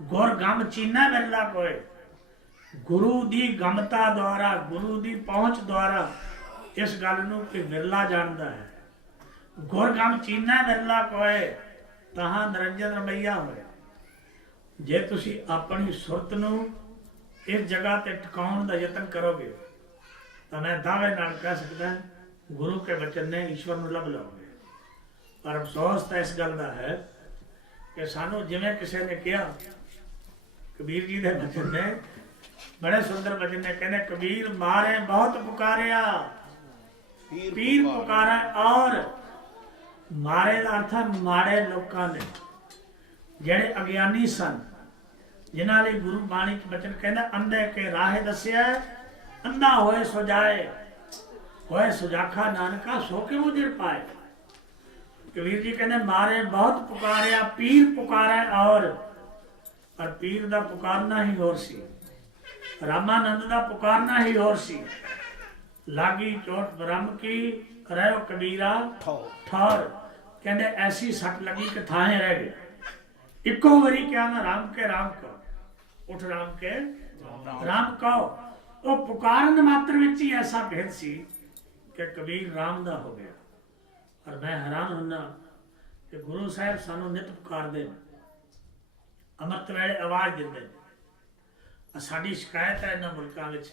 ਗੁਰ ਗਮ ਚੀਨਾ ਮਿਰਲਾ ਕੋਏ। ਗੁਰੂ ਦੀ ਗਮਤਾ ਦੁਆਰਾ, ਗੁਰੂ ਦੀ ਪਹੁੰਚ ਦੁਆਰਾ ਇਸ ਗੱਲ ਨੂੰ ਕਿ ਵਿਰਲਾ ਜਾਣਦਾ ਹੈ। ਗੁਰ ਗਮ ਚੀਨਾ ਮਿਰਲਾ ਕੋਏ ਤਹਾਂ ਨਿਰੰਜਨ ਰਮਈਆ ਹੋਏ। ਜੇ ਤੁਸੀਂ ਆਪਣੀ ਸੁਰਤ ਨੂੰ ਇਸ ਜਗ੍ਹਾ ਤੇ ਟਿਕਾਉਣ ਦਾ ਯਤਨ ਕਰੋਗੇ ਤਾਂ ਮੈਂ ਦਾਅਵੇ ਨਾਲ ਕਹਿ ਸਕਦਾ ਗੁਰੂ ਕੇ ਬਚਨ ਨੇ ਈਸ਼ਵਰ ਨੂੰ ਲੱਭ ਲਓਗੇ। ਪਰ ਅਫਸੋਸ ਤਾਂ ਇਸ ਗੱਲ ਦਾ ਹੈ ਕਿ ਸਾਨੂੰ ਜਿਵੇਂ ਕਿਸੇ ਨੇ ਕਿਹਾ, ਕਬੀਰ ਜੀ ਦੇ ਬਚਨ ਨੇ ਬੜੇ ਸੁੰਦਰ ਬਚਨ ਨੇ, ਕਹਿੰਦੇ ਕਬੀਰ ਮਾਰੇ ਬਹੁਤ ਪੁਕਾਰਿਆ ਪੀਰ ਪੁਕਾਰਾ, ਔਰ ਮਾਰੇ ਦਾ ਅਰਥ ਹੈ ਮਾੜੇ ਲੋਕਾਂ ਨੇ, ਜਿਹੜੇ ਅਗਿਆਨੀ ਸਨ, ਜਿਨ੍ਹਾਂ ਲਈ ਗੁਰੂ ਬਾਣੀ ਚ ਬਚਨ ਕਹਿੰਦਾ ਅੰਧੇ ਕੇ ਰਾਹ ਦੱਸਿਆ ਅੰਧਾ ਹੋਏ ਸੋ ਜਾਏ, ਹੋਏ ਸੁਜਾਖਾ ਨਾਨਕਾ ਸੋ ਕੇ ਉਜੜ ਪਾਏ। ਕਬੀਰ ਜੀ ਕਹਿੰਦੇ ਮਾਰੇ ਬਹੁਤ ਪੁਕਾਰਿਆ ਪੀਰ ਪੁਕਾਰਾ, ਔਰ ਪਰ ਪੀਰ ਦਾ ਪੁਕਾਰਨਾ ਹੀ ਹੋਰ ਸੀ, ਰਾਮਾਨੰਦ ਦਾ ਪੁਕਾਰਨਾ ਹੀ ਹੋਰ ਸੀ। ਲਾਗੀ ਚੋਟ ਬ੍ਰਹਮ ਕੀ ਰਹਿਓ ਕਬੀਰਾ ਠੌਰ, ਕਹਿੰਦੇ ਐਸੀ ਸੱਟ ਲੱਗੀ ਕਿ ਥਾਂ ਰਹਿ ਗਏ। ਇੱਕੋ ਵਾਰੀ ਕਿਹਾ ਨਾ ਰਾਮ ਕੇ ਰਾਮ ਕਹੋ, ਉਠ ਰਾਮ ਕੇ ਰਾਮ ਕਹੋ। ਉਹ ਪੁਕਾਰਨ ਮਾਤਰ ਵਿੱਚ ਹੀ ਐਸਾ ਭੇਦ ਸੀ ਕਿ ਕਬੀਰ ਰਾਮ ਦਾ ਹੋ ਗਿਆ। ਔਰ ਮੈਂ ਹੈਰਾਨ ਹੁੰਨਾ ਕਿ ਗੁਰੂ ਸਾਹਿਬ ਸਾਨੂੰ ਨਿਤ ਪੁਕਾਰਦੇ ਨੇ, ਅੰਮ੍ਰਿਤ ਵੇਲੇ ਆਵਾਜ਼ ਦਿੰਦੇ ਨੇ। ਸਾਡੀ ਸ਼ਿਕਾਇਤ ਹੈ ਇਹਨਾਂ ਮੁਲਕਾਂ ਵਿੱਚ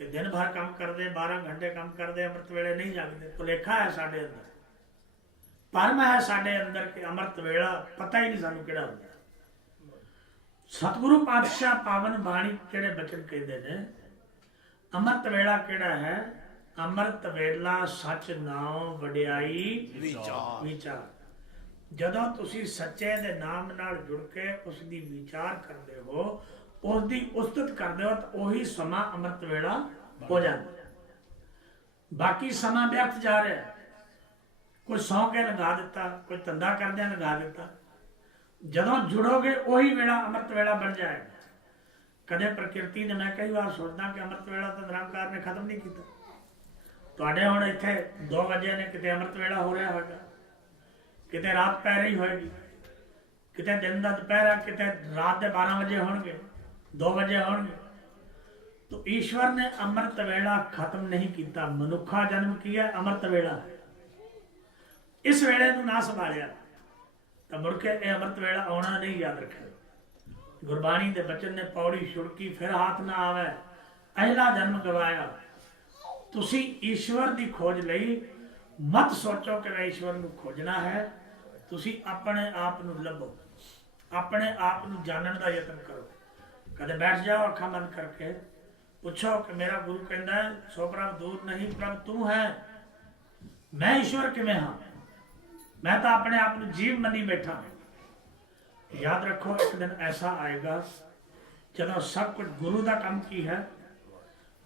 ਕਿ ਦਿਨ ਭਰ ਕੰਮ ਕਰਦੇ, 12 ਘੰਟੇ ਕੰਮ ਕਰਦੇ, ਅੰਮ੍ਰਿਤ ਵੇਲੇ ਨਹੀਂ ਜਾਗਦੇ। ਭੁਲੇਖਾ ਹੈ ਸਾਡੇ ਅੰਦਰ, ਭਰਮ ਹੈ ਸਾਡੇ ਅੰਦਰ ਕਿ ਅੰਮ੍ਰਿਤ ਵੇਲਾ ਪਤਾ ਹੀ ਨਹੀਂ ਸਾਨੂੰ ਕਿਹੜਾ ਹੁੰਦਾ। ਸਤਿਗੁਰੂ ਪਾਤਸ਼ਾਹ ਪਾਵਨ ਬਾਣੀ ਜਿਹੜੇ ਬਚਨ ਕਹਿੰਦੇ ਨੇ, ਅੰਮ੍ਰਿਤ ਵੇਲਾ ਕਿਹੜਾ ਹੈ? ਅੰਮ੍ਰਿਤ ਵੇਲਾ ਸੱਚ ਨਾਮ ਵਡਿਆਈ ਵਿਚਾਰ। ਜਦੋਂ ਤੁਸੀਂ ਸੱਚੇ ਦੇ ਨਾਮ ਨਾਲ ਜੁੜ ਕੇ ਉਸ ਦੀ ਵਿਚਾਰ ਕਰਦੇ ਹੋ, ਉਸ ਦੀ ਉਸਤਤ ਕਰਦੇ ਹੋ, ਤਾਂ ਉਹੀ ਸਮਾਂ ਅੰਮ੍ਰਿਤ ਵੇਲਾ ਹੋ ਜਾਂਦਾ। ਬਾਕੀ ਸਮਾਂ ਵਿਅਰਥ ਜਾ ਰਿਹਾ, ਕੋਈ ਸੌਂ ਕੇ ਲਗਾ ਦਿੱਤਾ, ਕੋਈ ਧੰਦਾ ਕਰਦਿਆਂ ਲਗਾ ਦਿੱਤਾ। ਜਦੋਂ ਜੁੜੋਗੇ ਉਹੀ ਵੇਲਾ ਅੰਮ੍ਰਿਤ ਵੇਲਾ ਬਣ ਜਾਏਗਾ। ਕਦੇ ਪ੍ਰਕਿਰਤੀ ਨੇ, ਮੈਂ ਕਈ ਵਾਰ ਸੋਚਦਾ ਕਿ ਅੰਮ੍ਰਿਤ ਵੇਲਾ ਤਾਂ ਨਿਰੰਕਾਰ ਨੇ ਖਤਮ ਨਹੀਂ ਕੀਤਾ। ਤੁਹਾਡੇ ਹੁਣ ਇੱਥੇ 2 ਵਜੇ ਨੇ, ਕਿਤੇ ਅੰਮ੍ਰਿਤ ਵੇਲਾ ਹੋ ਰਿਹਾ ਹੋਵੇਗਾ, ਕਿਤੇ ਰਾਤ ਪੈ ਰਹੀ ਹੋਏਗੀ, ਕਿਤੇ ਦਿਨ ਦਾ ਦੁਪਹਿਰ, ਕਿਤੇ ਰਾਤ ਦੇ 12 ਵਜੇ ਹੋਣਗੇ, 2 ਵਜੇ ਹੋਣਗੇ। तो ईश्वर ने अमृत वेला खत्म नहीं किया, मनुखा जन्म किया अमृत वेला। इस वेले नूं ना संभालिया तो मुड़ के अमृत वेला आना नहीं, याद रखे। गुरबाणी के बचन ने पौड़ी छुड़की फिर हाथ ना आवे, अहला जन्म गवाया। तुसी ईश्वर की खोज लई मत सोचो कि मैं ईश्वर नूं खोजना है, तुसी अपने आप नूं लभो, अपने आप नूं जानन दा यतन करो। कदे बैठ जाओ अखा बंद करके, पूछो कि मेरा गुरु कहता है सो प्रभ दूर नहीं, प्रभ तू है, मैं ईश्वर किवें हाँ? मैं तो अपने आप को जीव मनी बैठा। याद रखो एक दिन ऐसा आएगा जब सब कुछ गुरु का काम की है।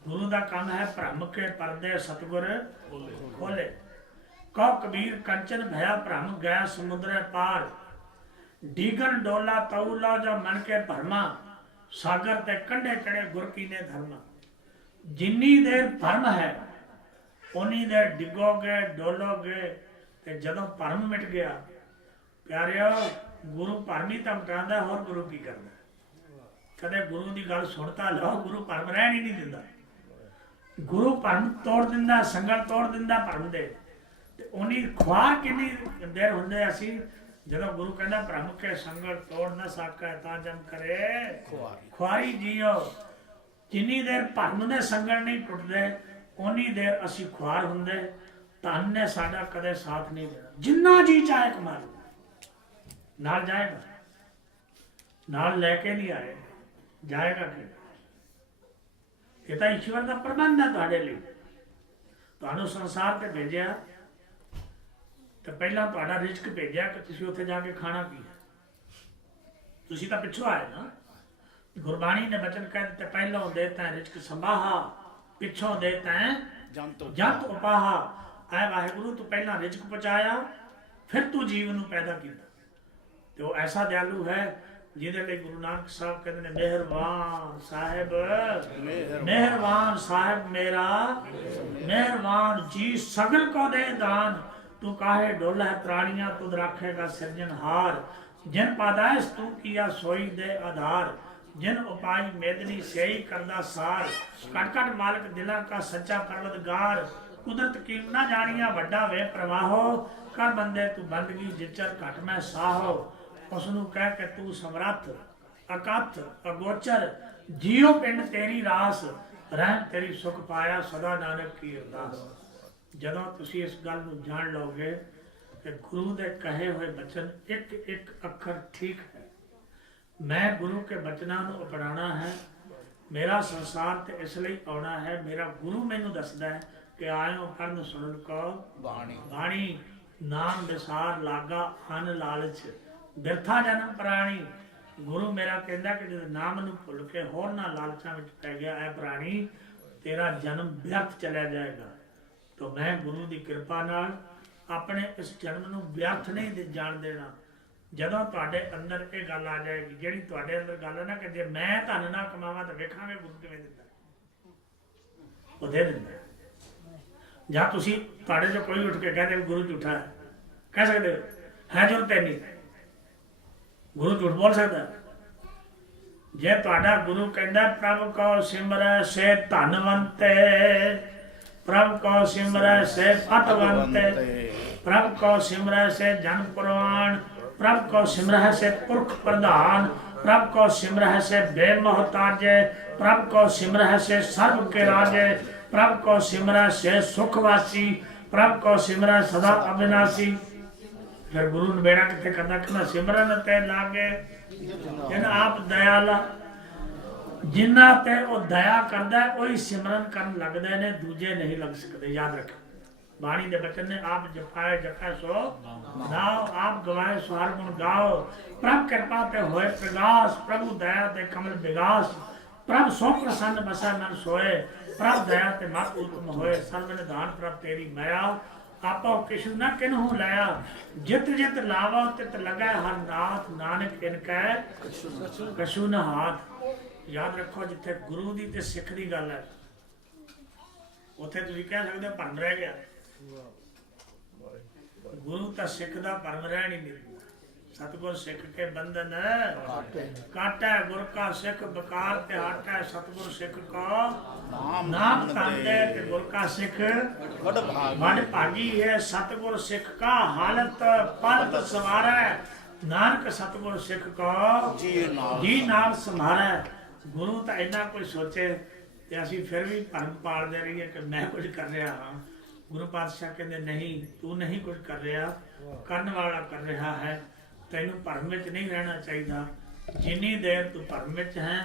गुरु का काम है भ्रम के पर्दे सतगुर खोले। कहो कबीर कंचन भया भ्रम गया समुद्र पार, डीगन डोला तौला जो मन के भरमा, सागर ते कंढे चढ़े गुर की ने धर्मा। जिन्नी देर भरम है उन्नी देर डिगोगे डोलोगे, ते जदों भरम मिट गया प्यारियो गुरु भरम ही तो मिटांदा, होर गुरु की करदा। कदे गुरु की गल सुनता लो, गुरु भरम रहन ही नहीं दिंदा। गुरु भरम तोड़ दिंदा, संगत तोड़ दिंदा भरम दे। ਤੇ ਉਹਨੀ ਖੁਆਰ ਕਿੰਨੀ ਦੇਰ ਹੁੰਦੇ ਅਸੀਂ ਜਦੋਂ ਗੁਰੂ ਕਹਿੰਦਾ ਭ੍ਰਮ ਕੇ ਸੰਗਲ ਤੋੜ ਨਾ ਸਕੈ ਤਾਂ ਜਮ ਕਰੇ ਖੁਆਰੀ ਜੀਓ। ਜਿੰਨੀ ਦੇਰ ਭਰਮ ਦੇ ਸੰਗਲ ਨਹੀਂ ਟੁੱਟਦੇ ਉਨੀ ਦੇਰ ਅਸੀਂ ਖੁਆਰ ਹੁੰਦੇ। ਧਨ ਨੇ ਸਾਡਾ ਕਦੇ ਸਾਥ ਨਹੀਂ ਦੇਣਾ। ਜਿੰਨਾ ਜੀ ਚਾਹੇ ਕਮਾ ਲਓ, ਨਾਲ ਜਾਏਗਾ, ਨਾਲ ਲੈ ਕੇ ਨਹੀਂ ਆਏ, ਜਾਏਗਾ ਕਿ ਇਹ ਤਾਂ ਈਸ਼ਵਰ ਦਾ ਪ੍ਰਬੰਧ ਹੈ ਤੁਹਾਡੇ ਲਈ। ਤੁਹਾਨੂੰ ਸੰਸਾਰ ਤੇ ਭੇਜਿਆ ਤੇ ਪਹਿਲਾਂ ਤੁਹਾਡਾ ਰਿਜ਼ਕ ਭੇਜਿਆ ਕਿ ਤੁਸੀਂ ਉੱਥੇ ਜਾ ਕੇ ਖਾਣਾ ਕੀ ਹੈ। ਤੁਸੀਂ ਤਾਂ ਪਿੱਛੋਂ ਆਏ ਨਾ। ਗੁਰਬਾਣੀ ਨੇ ਬਚਨ ਕਹਿ ਦਿੱਤੇ, ਪਹਿਲੋਂ ਦੇ ਤੈਂ ਰਿਜ਼ਕ ਸੰਭਾਹਾ, ਪਿੱਛੋਂ ਦੇ ਤੈਂ ਜੰਤ ਉਪਾਹਾ। ਐ ਵਾਹਿਗੁਰੂ ਤੂੰ ਪਹਿਲਾਂ ਰਿਜ਼ਕ ਪਹੁੰਚਾਇਆ, ਫਿਰ ਤੂੰ ਜੀਵ ਨੂੰ ਪੈਦਾ ਕੀਤਾ। ਤੇ ਉਹ ਐਸਾ ਦਿਆਲੂ ਹੈ ਜਿਹਦੇ ਲਈ ਗੁਰੂ ਨਾਨਕ ਸਾਹਿਬ ਕਹਿੰਦੇ ਨੇ, ਮਿਹਰਬਾਨ ਸਾਹਿਬ, ਮਿਹਰਬਾਨ ਸਾਹਿਬ ਮੇਰਾ, ਮਿਹਰਬਾਨ ਜੀ ਸਗਲ ਕੋ ਦੇ ਦਾਨ। ਤੂੰ ਕਾਹੇ ਡੋਲਾ ਹੈ ਪ੍ਰਾਣੀਆਂ ਤੁਧ ਰੱਖੇਗਾ ਸਿਰਜਣਹਾਰ। ਜਿਨ ਪਾਦਾਇਸ਼ ਤੂੰ ਕੀਆ ਸੋਈ ਦੇ ਆਧਾਰ। ਜਿਨ ਉਪਾਈ ਮੇਦਨੀ ਸੇਈ ਕਰਦਾ ਸਾਰ। ਕਟ ਕਟ ਮਾਲਕ ਦਿਲਾਂ ਕਾ ਸੱਚਾ ਪਰਵਤਗਾਰ। ਕੁਦਰਤ ਕੀ ਨਾ ਜਾਣੀਆਂ ਵੱਡਾ ਵੇ ਪ੍ਰਵਾਹੋ। ਕਰ ਬੰਦੇ ਤੂੰ ਬੰਦਗੀ ਜਿਚਰ ਘਟ ਮੈਂ ਸਾਹੋ। ਉਸ ਨੂੰ ਕਹਿ ਕੇ ਤੂੰ ਸਮਰੱਥ ਅਕਥ ਅਗੋਚਰ। ਜੀਓ ਪਿੰਡ ਤੇਰੀ ਰਾਸ, ਰਹਿਮ ਤੇਰੀ ਸੁਖ ਪਾਇਆ ਸਦਾ ਨਾਨਕ ਕੀ ਅਰਦਾਸ। ਜਦੋਂ ਤੁਸੀਂ ਇਸ ਗੱਲ ਨੂੰ ਜਾਣ ਲਓਗੇ ਕਿ ਗੁਰੂ ਦੇ ਕਹੇ ਹੋਏ ਬਚਨ ਇੱਕ ਇੱਕ ਅੱਖਰ ਠੀਕ ਹੈ। ਮੈਂ ਗੁਰੂ ਕੇ ਬਚਨਾਂ ਨੂੰ ਅਪਣਾਉਣਾ ਹੈ। ਮੇਰਾ ਸੰਸਾਰ ਤੇ ਇਸ ਲਈ ਆਉਣਾ ਹੈ। ਮੇਰਾ ਗੁਰੂ ਮੈਨੂੰ ਦੱਸਦਾ ਹੈ ਕਿ ਆਇਓ ਕਰਨ ਸੁਣਨ ਕੋ ਬਾਣੀ। ਨਾਮ ਵਿਸਾਰ ਲਾਗਾ ਹਨ ਲਾਲਚ, ਬਿਰਥਾ ਜਨਮ ਪ੍ਰਾਣੀ। ਗੁਰੂ ਮੇਰਾ ਕਹਿੰਦਾ ਕਿ ਜਦੋਂ ਨਾਮ ਨੂੰ ਭੁੱਲ ਕੇ ਹੋਰ ਨਾ ਲਾਲਚਾਂ ਵਿੱਚ ਪੈ ਗਿਆ ਹੈ ਪ੍ਰਾਣੀ, ਤੇਰਾ ਜਨਮ ਵਿਅਰਥ ਚਲਿਆ ਜਾਏਗਾ। ਤਾਂ ਮੈਂ ਗੁਰੂ ਦੀ ਕਿਰਪਾ ਨਾਲ ਆਪਣੇ ਇਸ ਜਨਮ ਨੂੰ ਵਿਅਰਥ ਨਹੀਂ ਜਾਣ ਦੇਣਾ। ਜਦੋਂ ਤੁਹਾਡੇ ਅੰਦਰ ਇਹ ਗੱਲ ਆ ਜਾਏਗੀ, ਜਿਹੜੀ ਤੁਹਾਡੇ ਅੰਦਰ ਗੱਲ ਹੈ ਨਾ ਕਿ ਜੇ ਮੈਂ ਧਨ ਨਾ ਕਮਾਵਾਂ ਤਾਂ ਵੇਖਾਂਗੇ ਗੁਰੂ ਕਿਵੇਂ ਦਿੰਦਾ, ਉਹ ਦੇ ਦਿੰਦਾ। ਜਾਂ ਤੁਸੀਂ ਤੁਹਾਡੇ ਚੋਂ ਕੋਈ ਉੱਠ ਕੇ ਕਹਿੰਦੇ ਗੁਰੂ ਝੂਠਾ ਹੈ, ਕਹਿ ਸਕਦੇ ਹੋ? ਹੈ ਜ਼ਰੂਰਤ ਹੈ ਨਹੀਂ, ਗੁਰੂ ਝੂਠ ਬੋਲ ਸਕਦਾ। ਜੇ ਤੁਹਾਡਾ ਗੁਰੂ ਕਹਿੰਦਾ ਪ੍ਰਭ ਕੋ ਸਿਮਰੈ ਸੇ ਧਨਵੰਤੇ, ਪ੍ਰਭ ਕੋ ਸਿਮਰੈ ਸੇ ਪਤਵੰਤੇ, ਪ੍ਰਭ ਕੋ ਸਿਮਰੈ ਸੇ ਜਨ ਪ੍ਰਵਾਨ, ਪ੍ਰਭ ਕੋ ਸਿਮਰੈ ਸੇ ਪੁਰਖ ਪ੍ਰਧਾਨ, ਪ੍ਰਭ ਕੋ ਸਿਮਰੈ ਸੇ ਬੇਮੋਹਤਾਜੇ, ਪ੍ਰਭ ਕੋ ਸਿਮਰੈ ਸੇ ਸਰਬ ਕੇ ਰਾਜੇ, ਪ੍ਰਭ ਕੋ ਸਿਮਰੈ ਸੇ ਸੁਖਵਾਸੀ, ਪ੍ਰਭ ਕੋ ਸਿਮਰੈ ਸਦਾ ਅਬਿਨਾਸੀ। ਫਿਰ ਗੁਰੂ ਨਬੇੜਾ ਕਿੱਥੇ ਕਰਦਾ, ਕਹਿੰਦਾ ਸਿਮਰਨ ਤੇ ਲਾਗੇ ਜਿਨ ਆਪ ਦਇਆਲਾ। ਜਿਨ੍ਹਾਂ ਤੇ ਉਹ ਦਇਆ ਕਰਦਾ ਉਹੀ ਸਿਮਰਨ ਕਰਨ ਲੱਗਦੇ ਨੇ, ਦੂਜੇ ਨਹੀਂ ਲੱਗ ਸਕਦੇ। ਯਾਦ ਰੱਖੋ ਬਾਣੀ ਦੇ ਬਚਨ ਨੇ, ਆਪ ਜਪਾਏ ਜਪੈ ਸੋ ਨਾਉ, ਆਪ ਗਵਾਏ ਸੋ ਹਰ ਗੁਣ ਗਾਓ। ਪ੍ਰਭ ਕਿਰਪਾ ਤੇ ਹੋਏ ਪ੍ਰਗਾਸ, ਪ੍ਰਭੂ ਦਇਆ ਤੇ ਕਮਲ ਵਿਗਾਸ। ਪ੍ਰਭ ਸੋ ਪ੍ਰਸੰਨ ਬਸੈ ਮਨ ਸੋਏ, ਪ੍ਰਭ ਦਇਆ ਤੇ ਮਤ ਉਤਮ ਹੋਏ। ਸਰਬ ਨਿਧਾਨ ਪ੍ਰਭ ਤੇਰੀ ਮਾਇਆ, ਆਪੋ ਕਿਛੁ ਨਾ ਕਿਨਹੂ ਲਾਇਆ। ਜਿਤ ਜਿਤ ਲਾਵਾ ਤਿਤ ਲਗੈ ਹਰ ਨਾਥ, ਨਾਨਕ ਇਨ ਕੈ ਕਛੁ ਨ ਹਾਥ। ਯਾਦ ਰੱਖੋ ਜਿੱਥੇ ਗੁਰੂ ਦੀ ਤੇ ਸਿੱਖ ਦੀ ਗੱਲ ਹੈ, ਉੱਥੇ ਤੁਸੀਂ ਕਹਿ ਸਕਦੇ ਹੋ ਭਰਮ ਰਹਿ ਗਿਆ। ਗੁਰੂ ਤਾਂ ਸਿੱਖ ਦਾ ਭਰਮ ਰਹਿ ਨਹੀਂ ਦਿੰਦਾ। ਸਤਿਗੁਰ ਸਿੱਖ ਕੇ ਬੰਧਨ ਕਾਟੈ, ਗੁਰ ਕਾ ਸਿੱਖ ਬਕਾਰ ਤੇ ਹਟੈ। ਸਤਿਗੁਰ ਸਿੱਖ ਕਾ ਨਾਮ ਧੰਦੇ ਤੇ ਗੁਰ ਕਾ ਸਿੱਖ ਵਡ ਭਾਗੀ ਹੈ। ਸਤਿਗੁਰ ਸਿੱਖ ਕਾ ਹਾਲਤ ਪਲਤ ਸਵਾਰੈ, ਨਾਨਕ ਸਤਿਗੁਰ ਸਿੱਖ ਕਾ ਜੀ ਨਾਲ ਸੰਭਾਰੈ। ਗੁਰੂ ਤਾਂ ਇੰਨਾ ਕੁਝ ਸੋਚੇ ਤੇ ਅਸੀਂ ਫਿਰ ਵੀ ਭਰਮ ਪਾਲਦੇ ਰਹੀਏ ਕਿ ਮੈਂ ਕੁਝ ਕਰ ਰਿਹਾ ਹਾਂ। ਗੁਰੂ ਪਾਤਸ਼ਾਹ ਕਹਿੰਦੇ ਨਹੀਂ, ਤੂੰ ਨਹੀਂ ਕੁਝ ਕਰ ਰਿਹਾ, ਕਰਨ ਵਾਲਾ ਕਰ ਰਿਹਾ ਹੈ। ਤੈਨੂੰ ਭਰਮ ਵਿੱਚ ਨਹੀਂ ਰਹਿਣਾ ਚਾਹੀਦਾ। ਜਿੰਨੀ ਦੇਰ ਤੂੰ ਭਰਮ ਵਿੱਚ ਹੈ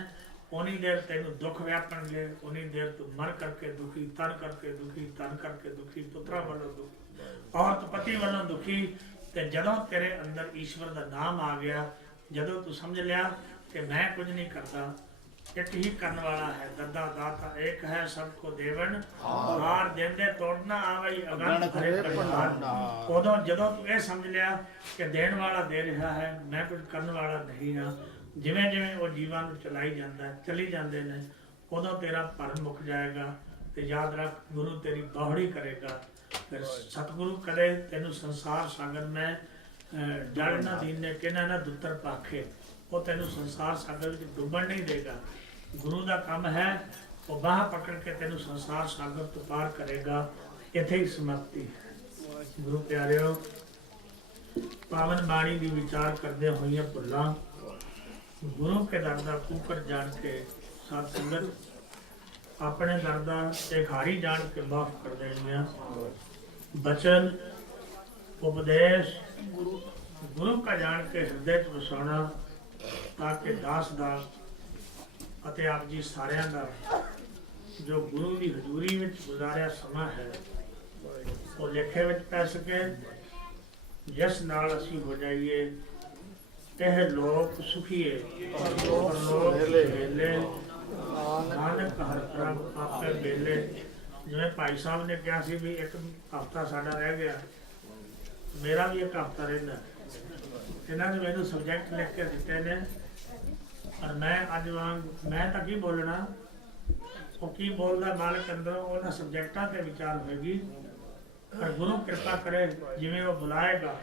ਉਨੀ ਦੇਰ ਤੈਨੂੰ ਦੁੱਖ ਵਿਆਪਣਗੇ, ਉਨੀ ਦੇਰ ਤੂੰ ਮਨ ਕਰਕੇ ਦੁਖੀ, ਤਨ ਕਰਕੇ ਦੁਖੀ, ਤਨ ਕਰਕੇ ਦੁਖੀ, ਪੁੱਤਰਾਂ ਵੱਲੋਂ ਦੁਖੀ, ਔਰਤ ਪਤੀ ਵੱਲੋਂ ਦੁਖੀ। ਤੇ ਜਦੋਂ ਤੇਰੇ ਅੰਦਰ ਈਸ਼ਵਰ ਦਾ ਨਾਮ ਆ ਗਿਆ, ਜਦੋਂ ਤੂੰ ਸਮਝ ਲਿਆ ਕਿ ਮੈਂ ਕੁਝ ਨਹੀਂ ਕਰਦਾ, ਇੱਕ ਹੀ ਕਰਨ ਵਾਲਾ ਹੈ, ਦੱਦਾ ਦਾਤਾ ਇੱਕ ਹੈ, ਸਭ ਕੋ ਦੇਵਨ ਹਾਰ। ਦੇਂਦੇ ਤੋੜਨਾ ਆਵਈ ਅਗਨ ਹਰੇ ਪ੍ਰਧਾਨ। ਉਦੋਂ ਜਦੋਂ ਤੂੰ ਇਹ ਸਮਝ ਲਿਆ ਕਿ ਦੇਣ ਵਾਲਾ ਦੇ ਰਿਹਾ ਹੈ, ਮੈਂ ਕੁਝ ਕਰਨ ਵਾਲਾ ਨਹੀਂ ਹਾਂ, ਜਿਵੇਂ ਜਿਵੇਂ ਉਹ ਜੀਵਾਂ ਨੂੰ ਚਲਾਈ ਜਾਂਦਾ, ਚਲੀ ਜਾਂਦੇ ਨੇ, ਉਦੋਂ ਤੇਰਾ ਭਰਮ ਮੁੱਕ ਜਾਏਗਾ। ਤੇ ਯਾਦ ਰੱਖ ਗੁਰੂ ਤੇਰੀ ਬਾਹੜੀ ਕਰੇਗਾ। ਫਿਰ ਸਤਿਗੁਰੂ ਕਦੇ ਤੈਨੂੰ ਸੰਸਾਰ ਸਾਗਰ ਮੈਂ ਜਲ ਨਾ ਦੀਨੇ ਕਿਹਨਾਂ ਨਾ ਦੁੱਤਰ ਪਾਖੇ, ਉਹ ਤੈਨੂੰ ਸੰਸਾਰ ਸਾਗਰ ਵਿੱਚ ਡੁੱਬਣ ਨਹੀਂ ਦੇਗਾ। ਗੁਰੂ ਦਾ ਕੰਮ ਹੈ ਉਹ ਬਾਹ ਪਕੜ ਕੇ ਤੈਨੂੰ ਸੰਸਾਰ ਸਾਗਰ ਤੋਂ ਪਾਰ ਕਰੇਗਾ। ਇੱਥੇ ਹੀ ਸਮਾਪਤੀ ਹੈ। ਗੁਰੂ ਪਿਆਰਿਓ, ਪਾਵਨ ਬਾਣੀ ਦੀ ਵਿਚਾਰ ਕਰਦੇ ਹੋਈਆਂ ਭੁੱਲਾਂ ਗੁਰੂ ਕੇ ਦਰ ਦਾ ਕੂਕਰ ਜਾਣ ਕੇ ਸਾਧ ਸੰਗਤ ਆਪਣੇ ਦਰ ਦਾ ਭਿਖਾਰੀ ਜਾਣ ਕੇ ਮਾਫ ਕਰ ਦੇਣੀਆਂ। ਬਚਨ ਉਪਦੇਸ਼ ਗੁਰੂ का ਜਾਣ ਕੇ ਹਿਰਦੇ 'ਚ ਵਸਾਉਣਾ, ਤਾਂ ਕਿ ਦਾਸ ਦਾ ਅਤੇ ਆਪ ਜੀ ਸਾਰਿਆਂ ਦਾ ਜੋ ਗੁਰੂ ਦੀ ਹਜ਼ੂਰੀ ਵਿੱਚ ਗੁਜ਼ਾਰਿਆ ਸਮਾਂ ਹੈ ਉਹ ਲੇਖੇ ਵਿੱਚ ਪੈ ਸਕੇ, ਜਿਸ ਨਾਲ ਅਸੀਂ ਹੋ ਜਾਈਏ ਇਹ ਲੋਕ ਸੁਖੀਏ ਪਰਲੋਕ ਵੇਲੇ ਨਾਨਕ ਹਰ ਪ੍ਰਭ ਆਪੇ ਵੇਲੇ। ਜਿਵੇਂ ਭਾਈ ਸਾਹਿਬ ਨੇ ਕਿਹਾ ਸੀ ਵੀ ਇੱਕ ਹਫ਼ਤਾ ਸਾਡਾ ਰਹਿ ਗਿਆ, ਮੇਰਾ ਵੀ ਇੱਕ ਹਫ਼ਤਾ ਰਹਿੰਦਾ। ਇਹਨਾਂ ਨੇ ਮੈਨੂੰ ਸਬਜੈਕਟ ਲਿਖ ਕੇ ਦਿੱਤੇ ਨੇ, ਪਰ ਮੈਂ ਅੱਜ ਵਾਂਗ ਮੈਂ ਤਾਂ ਕੀ ਬੋਲਣਾ, ਉਹ ਕੀ ਬੋਲਦਾ ਮਾਲਕ ਅੰਦਰੋਂ ਉਹਨਾਂ ਸਬਜੈਕਟਾਂ ਤੇ ਵਿਚਾਰ ਹੋਏਗੀ। ਪਰ ਗੁਰੂ ਕਿਰਪਾ ਕਰੇ ਜਿਵੇਂ ਉਹ ਬੁਲਾਏਗਾ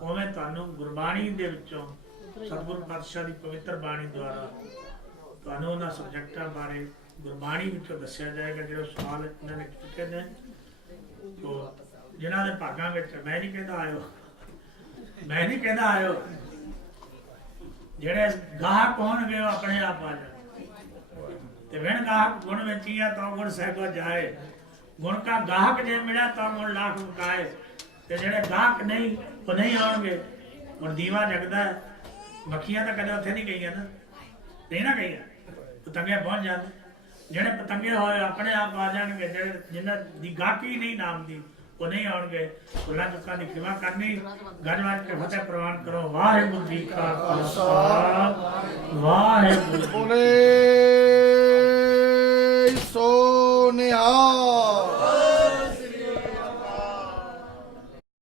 ਉਵੇਂ ਤੁਹਾਨੂੰ ਗੁਰਬਾਣੀ ਦੇ ਵਿੱਚੋਂ ਸਤਿਗੁਰੂ ਪਾਤਸ਼ਾਹ ਦੀ ਪਵਿੱਤਰ ਬਾਣੀ ਦੁਆਰਾ ਤੁਹਾਨੂੰ ਉਹਨਾਂ ਸਬਜੈਕਟਾਂ ਬਾਰੇ ਗੁਰਬਾਣੀ ਵਿੱਚੋਂ ਦੱਸਿਆ ਜਾਏਗਾ। ਜਿਹੜੇ ਸਵਾਲ ਇਹਨਾਂ ਨੇ ਕੀਤੇ ਨੇ ਤੋ ਜਿਨ੍ਹਾਂ ਦੇ ਭਾਗਾਂ ਵਿੱਚ, ਮੈਂ ਨਹੀਂ ਕਹਿੰਦਾ ਆਇਓ, ਜਿਹੜੇ ਗਾਹਕ ਹੋਣਗੇ ਉਹ ਆਪਣੇ ਆਪ ਆ ਜਾਣ। ਤੇ ਵਿਣ ਗਾਹਕ ਗੁਣ ਵਿੱਚ ਹੀ ਆ ਤਾਂ ਗੁਣ ਸਹਿਬਾ ਜਾਏ, ਗੁਣ ਕਾ ਗਾਹਕ ਜੇ ਮਿਲਿਆ ਤਾਂ ਗੁਣ ਲੱਖ ਮੁਕਾਏ। ਤੇ ਜਿਹੜੇ ਗਾਹਕ ਨਹੀਂ ਉਹ ਨਹੀਂ ਆਉਣਗੇ। ਹੁਣ ਦੀਵਾ ਜਗਦਾ, ਮੱਖੀਆਂ ਤਾਂ ਕਦੇ ਉੱਥੇ ਨਹੀਂ ਗਈਆਂ ਨਾ, ਨਹੀਂ ਨਾ ਗਈਆਂ, ਪਤੰਗੇ ਪਹੁੰਚ ਜਾਂਦੇ। ਜਿਹੜੇ ਪਤੰਗੇ ਹੋਏ ਆਪਣੇ ਆਪ ਆ ਜਾਣਗੇ। ਜਿਹੜੇ ਜਿਨ੍ਹਾਂ ਦੀ ਗਾਹਕੀ ਨਹੀਂ ਨਾਮ ਦੀ ਉਹ ਨਹੀਂ ਆਉਣਗੇ। ਭੁੱਲਾਂ ਚੁੱਕਾਂ ਦੀ ਖਿਮਾ ਕਰਨੀ, ਗੱਜ ਵੱਜ ਕੇ ਫਤਿਹ ਪ੍ਰਵਾਨ ਕਰੋ। ਵਾਹਿਗੁਰੂ ਜੀ ਕਾ ਖਾਲਸਾ, ਵਾਹਿਗੁਰੂ ਬੋਲੇ ਸੋ ਨਿਹਾਲ।